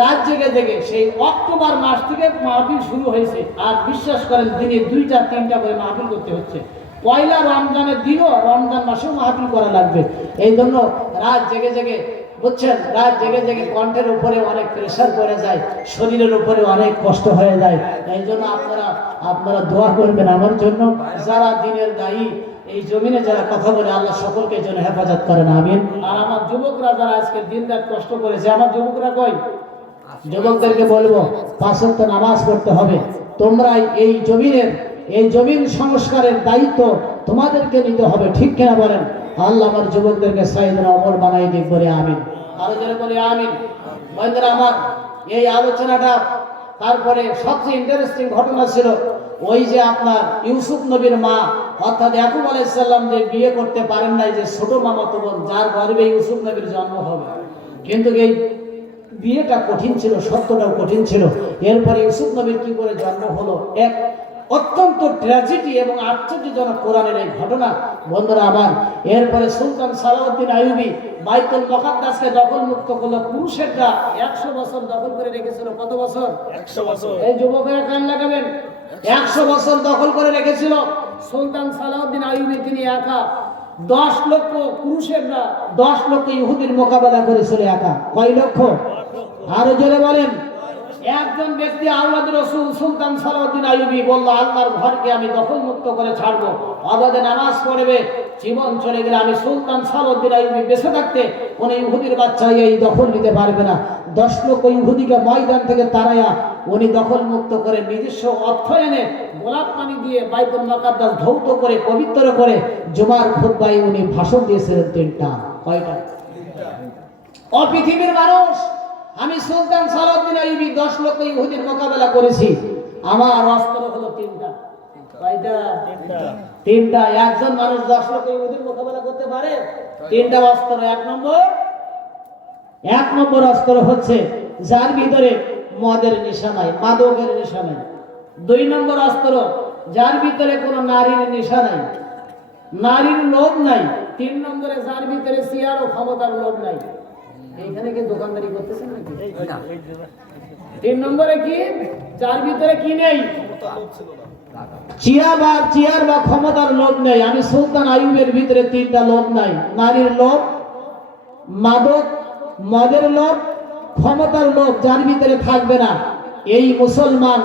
রাত জেগে জেগে সেই অক্টোবর মাস থেকে মাহফিল শুরু হয়েছে, আর বিশ্বাস করেন দিনে 2টা 3টা করে মাহফিল করতে হচ্ছে। পয়লা রমজানের দিনও, রমজান মাসেও মাহফিল করা লাগবে। এই জন্য রাত জেগে জেগে, বুঝছেন, রাত জেগে জেগে কণ্ঠের উপরে অনেক প্রেশার পড়ে যায়, শরীরের উপরে অনেক কষ্ট হয়ে যায়। এই জন্য আপনারা দোয়া করবেন আমার জন্য। যারা দিনের দায়ী, এই জমিনে যারা কথা বলে, আল্লাহ সকলকে যেন হেফাজত করেন, আমিন। আর আমার যুবকরা যারা আজকে দিন রাত কষ্ট করেছে, আমার যুবকরা কই? যুবকদেরকে বলবো 5 ওয়াক্ত নামাজ পড়তে হবে। তোমরা এই জমিন সংস্কারের দায়িত্ব তোমাদেরকে নিতে হবে, ঠিক কিনা বলেন? আল্লাহ আমার যুবকদেরকে সাইয়েদনা ওমর বানাই দিক, বলে আমিন। আরো জোরে বলি আমিন। বন্ধুরা আমার, এই আলোচনাটা তারপরে সবচেয়ে ইন্টারেস্টিং ঘটনা ছিল ওই যে আপনার ইউসুফ নবীর মা অর্থাৎ ইয়াকুব আলাইহিস সালাম যে বিয়ে করতে পারেন নাই, যে ছোট মামাতো বোন যার গর্ভে ইউসুফ নবীর জন্ম হবে। কিন্তু এই বিয়েটা কঠিন ছিল, সত্যটাও কঠিন ছিল। এরপরে ইউসুফ নবীর কি করে জন্ম হলো? এক অত্যন্ত ট্র্যাজেডি এবং আশ্চর্যজনক কোরআনের এই ঘটনা বন্ধুরা আমার। এরপরে সুলতান সালাউদ্দিন আইয়ুবী বাইতুল মুকাদ্দাসকে দখল মুক্ত করলো। ক্রুসেডরা 100 বছর দখল করে রেখেছিল। কত বছর? 100 বছর। এই যুবকেরা কান লাগাবেন, 100 বছর দখল করে রেখেছিল সুলতান সালাউদ্দিন আইয়ুবী। তিনি একা 10 লক্ষ ক্রুসেডরা 10 লক্ষ ইহুদির মোকাবেলা করেছিল একা। কয় লক্ষ? আরো জোরে বলেন। একজন ব্যক্তি আওলাদ রাসূল সুলতান সালাউদ্দিন আইয়ুবী বলল, আল্লাহর ঘরকে আমি দখল মুক্ত করে ছাড়বো, অবাধে নামাজ পড়বে, জীবন চলে গেলে আমি সুলতান সালাউদ্দিন আইয়ুবী বেঁচে থাকতে কোন ইহুদির বাচ্চা এই দখল নিতে পারবে না। 10 লক্ষ ইহুদিকে ময়দান থেকে তাড়াইয়া উনি দখল মুক্ত করে নিজস্ব অর্থ এনে গোলাপ পানি দিয়ে বাইতুল মুকাদ্দাস ধৌত করে পবিত্র করে জুমার খুতবায় উনি ভাষণ দিয়েছিলেন 3টা। কয়টা? ও পৃথিবীর মানুষ, আমি সুলতান সালাউদ্দিন আইয়ুবী 10 লক্ষ ইহুদির মোকাবেলা করেছি, আমার অস্ত্র হলো 3টা। কয়টা? 3টা। একজন মানুষ 10 লক্ষ ইহুদির মোকাবেলা করতে পারে? 3টা অস্ত্র। এক নম্বর অস্ত্র হচ্ছে যার ভিতরে মদের নেশা নাই, মাদকের নেশা নাই। 2 নম্বর অস্ত্র যার ভিতরে কোনো নারীর নেশা নাই, নারীর লোভ নাই। 3 নম্বরে যার ভিতরে চেয়ার ও ক্ষমতার লোভ নাই। এইখানে কি দোকানদারি করতেছেন নাকি? 3 নম্বরে কি? যার ভিতরে কি নেই? চেয়ার বা ক্ষমতার লোভ নেই। আমি সুলতান আইয়ুবের ভিতরে 3টা লোভ নাই, নারীর লোভ, মাদক মদের লোভ, ক্ষমতার লোভ যার ভিতরে থাকবে না, এই মুসলমান,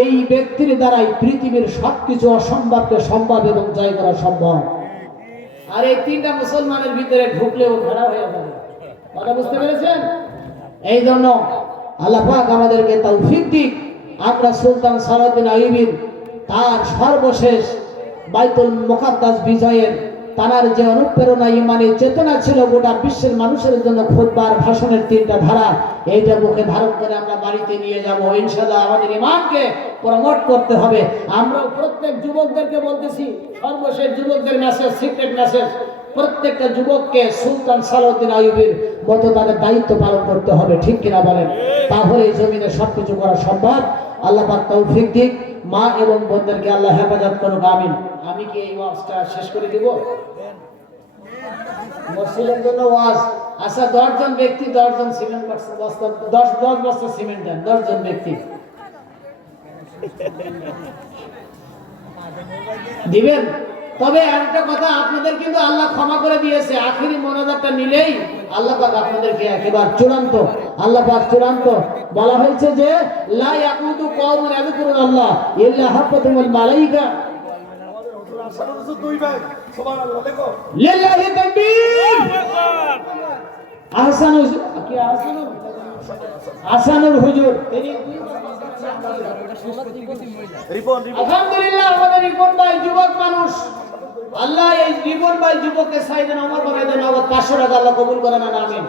এই ব্যক্তির দ্বারাই পৃথিবীর সবকিছু অসম্ভবকে সম্ভব এবং জয় করা সম্ভব। আর এই 3টা মুসলমানের ভিতরে ঢুকলেও ধরা হয়ে যাবে। কথা বুঝতে পেরেছেন? এই জন্য আল্লাহ পাক আমাদেরকে তৌফিক দিক, আমরা সুলতান সালাউদ্দিন আইয়ুবীর তার সর্বশেষ বাইতুল মুকাদ্দাস বিজয়ের তার যে অনুপ্রেরণা, ইমানের চেতনা ছিল গোটা বিশ্বের মানুষের জন্য খুতবার ভাষণের 3টা ধারা, এইটা বুকে ধারণ করে আমরা বাড়িতে নিয়ে যাব ইনশাআল্লাহ। আমাদের ইমানকে প্রমোট করতে হবে। আমরা প্রত্যেক যুবকদেরকে বলতেছি, সর্বশেষ যুবকদের মেসেজ, সিক্রেট মেসেজ, প্রত্যেকটা যুবককে সুলতান সালাউদ্দিন আইয়ুবীর মতো তাদের দায়িত্ব পালন করতে হবে। ঠিক কিনা বলেন? তাহলে এই জমিনে সবকিছু করা সম্ভব। আল্লাহ পাক তৌফিক দিক। মা এবং বোনদেরকে আল্লাহ হেফাজত করুক, আমিন। আমি কি এই ওয়াজটা শেষ করে দিব? মসজিদের জন্য ওয়াজ। আচ্ছা, 10 জন ব্যক্তি 10 জন সিমেন্ট বস্তা 10 বস্তা সিমেন্ট দেন। 10 জন ব্যক্তি দিবেন। তবে একটা কথা, আপনাদের কিন্তু আল্লাহ ক্ষমা করে দিয়েছে। আখেরি মোনাজাতটা নিলেই আল্লাহ পাক আপনাদেরকে একেবারে চূড়ান্ত, আল্লাহ পাক চূড়ান্ত বলা হয়েছে যে লা ইয়াকুতু কওমুন ইয়াযকুরুল্লাহ ইল্লা হাফাতুল মালাইকা। সুবহানাল্লাহ, দেখো লিল্লাহি তাকবীর। আহসানুল কি আহসানুল হুজুর তিনি আলহামদুলিল্লাহ। আমাদের রিপন ভাই যুবক মানুষ, আল্লাহ এই রিপন ভাই যুবককে সাইদেন ওমর বানাইদেন। নগদ 500 টাকা আল্লাহ কবুল করেন। আমিন।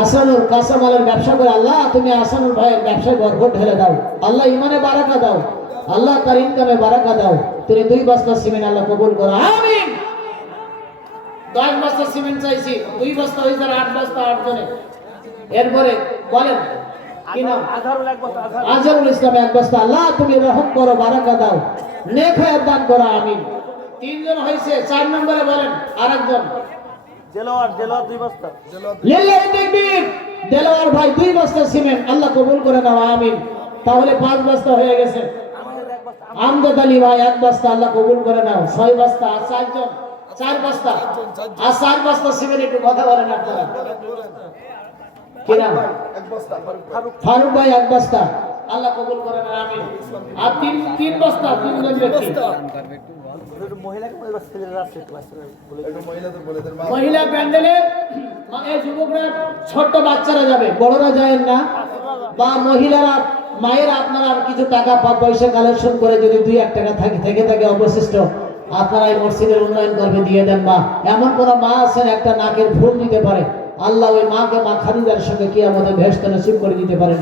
আহসানুল কাঁচামালের ব্যবসা করে আল্লাহ তুমি আহসানুল ভাইয়ের ব্যবসায় বরকত ঢেলে দাও। আল্লাহ ইমানে বারাকা দাও, আল্লাহ তার ইনকামে বারাকা দাও। তিনি 2 বস্তা সিমেন্ট আল্লাহ কবুল করো। আমিন। 10 বস্তা সিমেন্ট চাইছি, 2 বস্তা হইছে 8 বস্তা 8 জনে। এরপরে বলেন কি নাম? আজহারুল ইসলাম 1 বস্তা। আল্লাহ তুমি রহম করো, বারাকা দাও, নেক হায়াত দান করো। আমিন। 3 জন হইছে। 4 নম্বরে বলেন আরেকজন দেলোয়ার 2 বস্তা। লিল্লাহি তাকবীর। দেলোয়ার ভাই 2 বস্তা সিমেন্ট আল্লাহ কবুল করে নাও। আমিন। তাহলে 5 বস্তা হয়ে গেছে। আমজাদ আলী ভাই 1 বস্তা আল্লাহ কবুল করে নাও। 6 বস্তা। আর 4 জন 4 বস্তা। আর 4 বস্তা সিমেন্ট। একটু কথা বলেন আপনারা। কি নাম? 1 বস্তা ফারুক ভাই 1 বস্তা আল্লাহ কবুল করে নাও। আমিন। আর 3 বস্তা 3 জন ব্যক্তি। মহিলা প্যান্ডেলে মানে যুবকরা, ছোট বাচ্চারা যাবে, বড়রা যায় না। বা মহিলারা, মায়েরা আপনারা আর কিছু টাকা পয়সা কালেকশন করে যদি 2-1 টাকা থেকে অবশিষ্ট আপনারা এই মসজিদের উন্নয়ন করবে দিয়ে দেন। বা এমন কোন মা আছেন একটা নাকের ফুল দিতে পারে, আল্লাহ ওই মাকে মা খাদিজার সঙ্গে কিয়ামতের বেহেশত নসিব করে দিতে পারেন।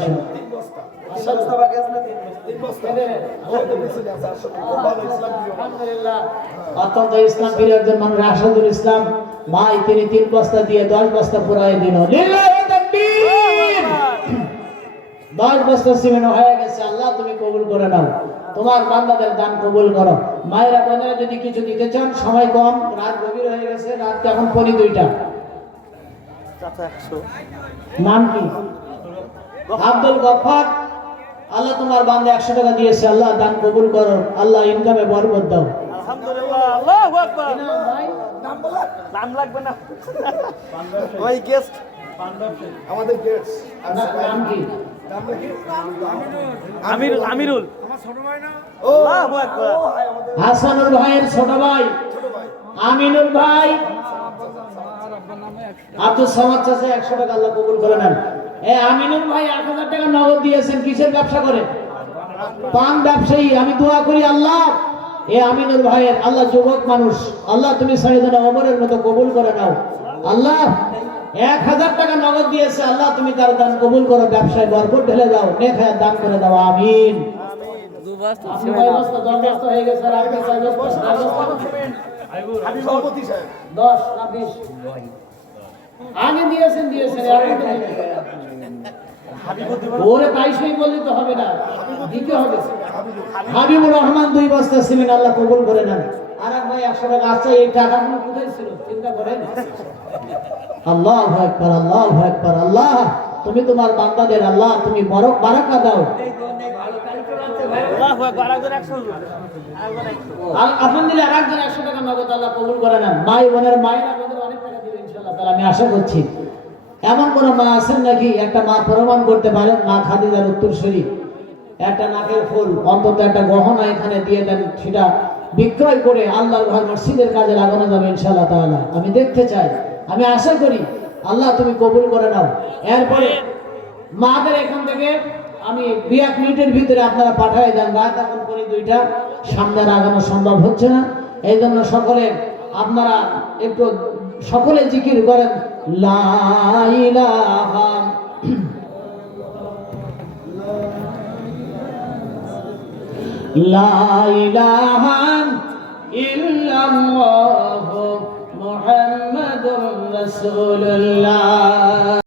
অত্যন্ত ইসলাম প্রিয় একজন মানুষ আসাদুল ইসলাম ভাই, তিনি 3 বস্তা দিয়ে 10 বস্তা পুরাই দিল। লিল্লাহি তাকবীর। 10 বস্তা সিমেন্ট হয়ে গেছে। আল্লাহ তুমি কবুল করে নাও। তোমার বান্দাদের দান কবুল করো। মায়েরা বোনেরা যদি কিছু দিতে চান, সময় কম, রাত গভীর হয়ে গেছে, রাত এখন 2:45। নাম কি? আব্দুল গফফার। আল্লাহ তোমার বান্দা 100 টাকা দিয়েছে, আল্লাহ দান কবুল করো, আল্লাহ ইনকামে বরকত দাও। আলহামদুলিল্লাহ, আল্লাহু আকবার। নাম লাগবে না, ওই গেস্ট আমাদের গেস্ট। নাম কি? আমিরুল, আমার ছোট ভাই না? আল্লাহু আকবার। হাসানুল ভাইয়ের ছোট ভাই আমিনুল ভাই। আব্দুল সামাদ চাচা 100 টাকা আল্লাহ কবুল করে নেন। আমিনুল ভাই 1000 টাকা নগদ দিয়েছেন। কিসের ব্যবসা করে? পান ব্যবসায়ী। আমি দোয়া করি আল্লাহ আমিনুল ভাইয়ের, আল্লাহ যুবক মানুষ, আল্লাহ তুমি সাইয়েদনা ওমরের মতো কবুল করে নাও। আল্লাহ 1000 টাকা নগদ দিয়েছে, আল্লাহ তুমি তার দান কবুল করো, ব্যবসায় বরকত ঢেলে দাও, নেক হায়াত দান করে দাও, আমিন। আগে দিয়েছেন ওরে 22 বললে তো হবে না, দিতে হবে। হাবিবুর রহমান 2 বস্তা সিমেন্ট আল্লাহ কবুল করে নেন। আর এক ভাই 100 টাকা আছে। এই টাকাগুলো কোথায় ছিল চিন্তা করেন। আল্লাহু আকবার, আল্লাহু আকবার। আল্লাহ তুমি তোমার বান্দাদের, আল্লাহ তুমি বারাকা দাও। আল্লাহু আকবার। আলহামদুলিল্লাহ, আরেকজন 100 টাকা নগদ আল্লাহ কবুল করে নেন। মায়েরা বোনেরা অনেক টাকা দিবেন ইনশাআল্লাহ তাআলা, আমি আশা করছি। এমন কোন মা আছেন নাকি একটা মা প্রমাণ করতে পারেন? মা খাদিজার উত্তরসূরি, একটা নাকের ফুল, অন্তত একটা গহনা এখানে দিয়ে দেন, সেটা বিক্রয় করে আল্লাহর ঘর মসজিদের কাজে লাগানো যাবে ইনশাআল্লাহ তাআলা। আমি দেখতে চাই, আমি আশা করি আল্লাহ তুমি কবুল করে নাও। এরপরে মাদের এখান থেকে আমি 2-1 মিনিটের ভিতরে আপনারা পাঠিয়ে দেন। রাত এখন 2:45, সামনে আগানো সম্ভব হচ্ছে না। এই জন্য সকলে আপনারা একটু সকলে জিকির করেন, লা ইলাহা লা ইলাহা ইল্লাল্লাহু মুহাম্মাদুর রাসূলুল্লাহ।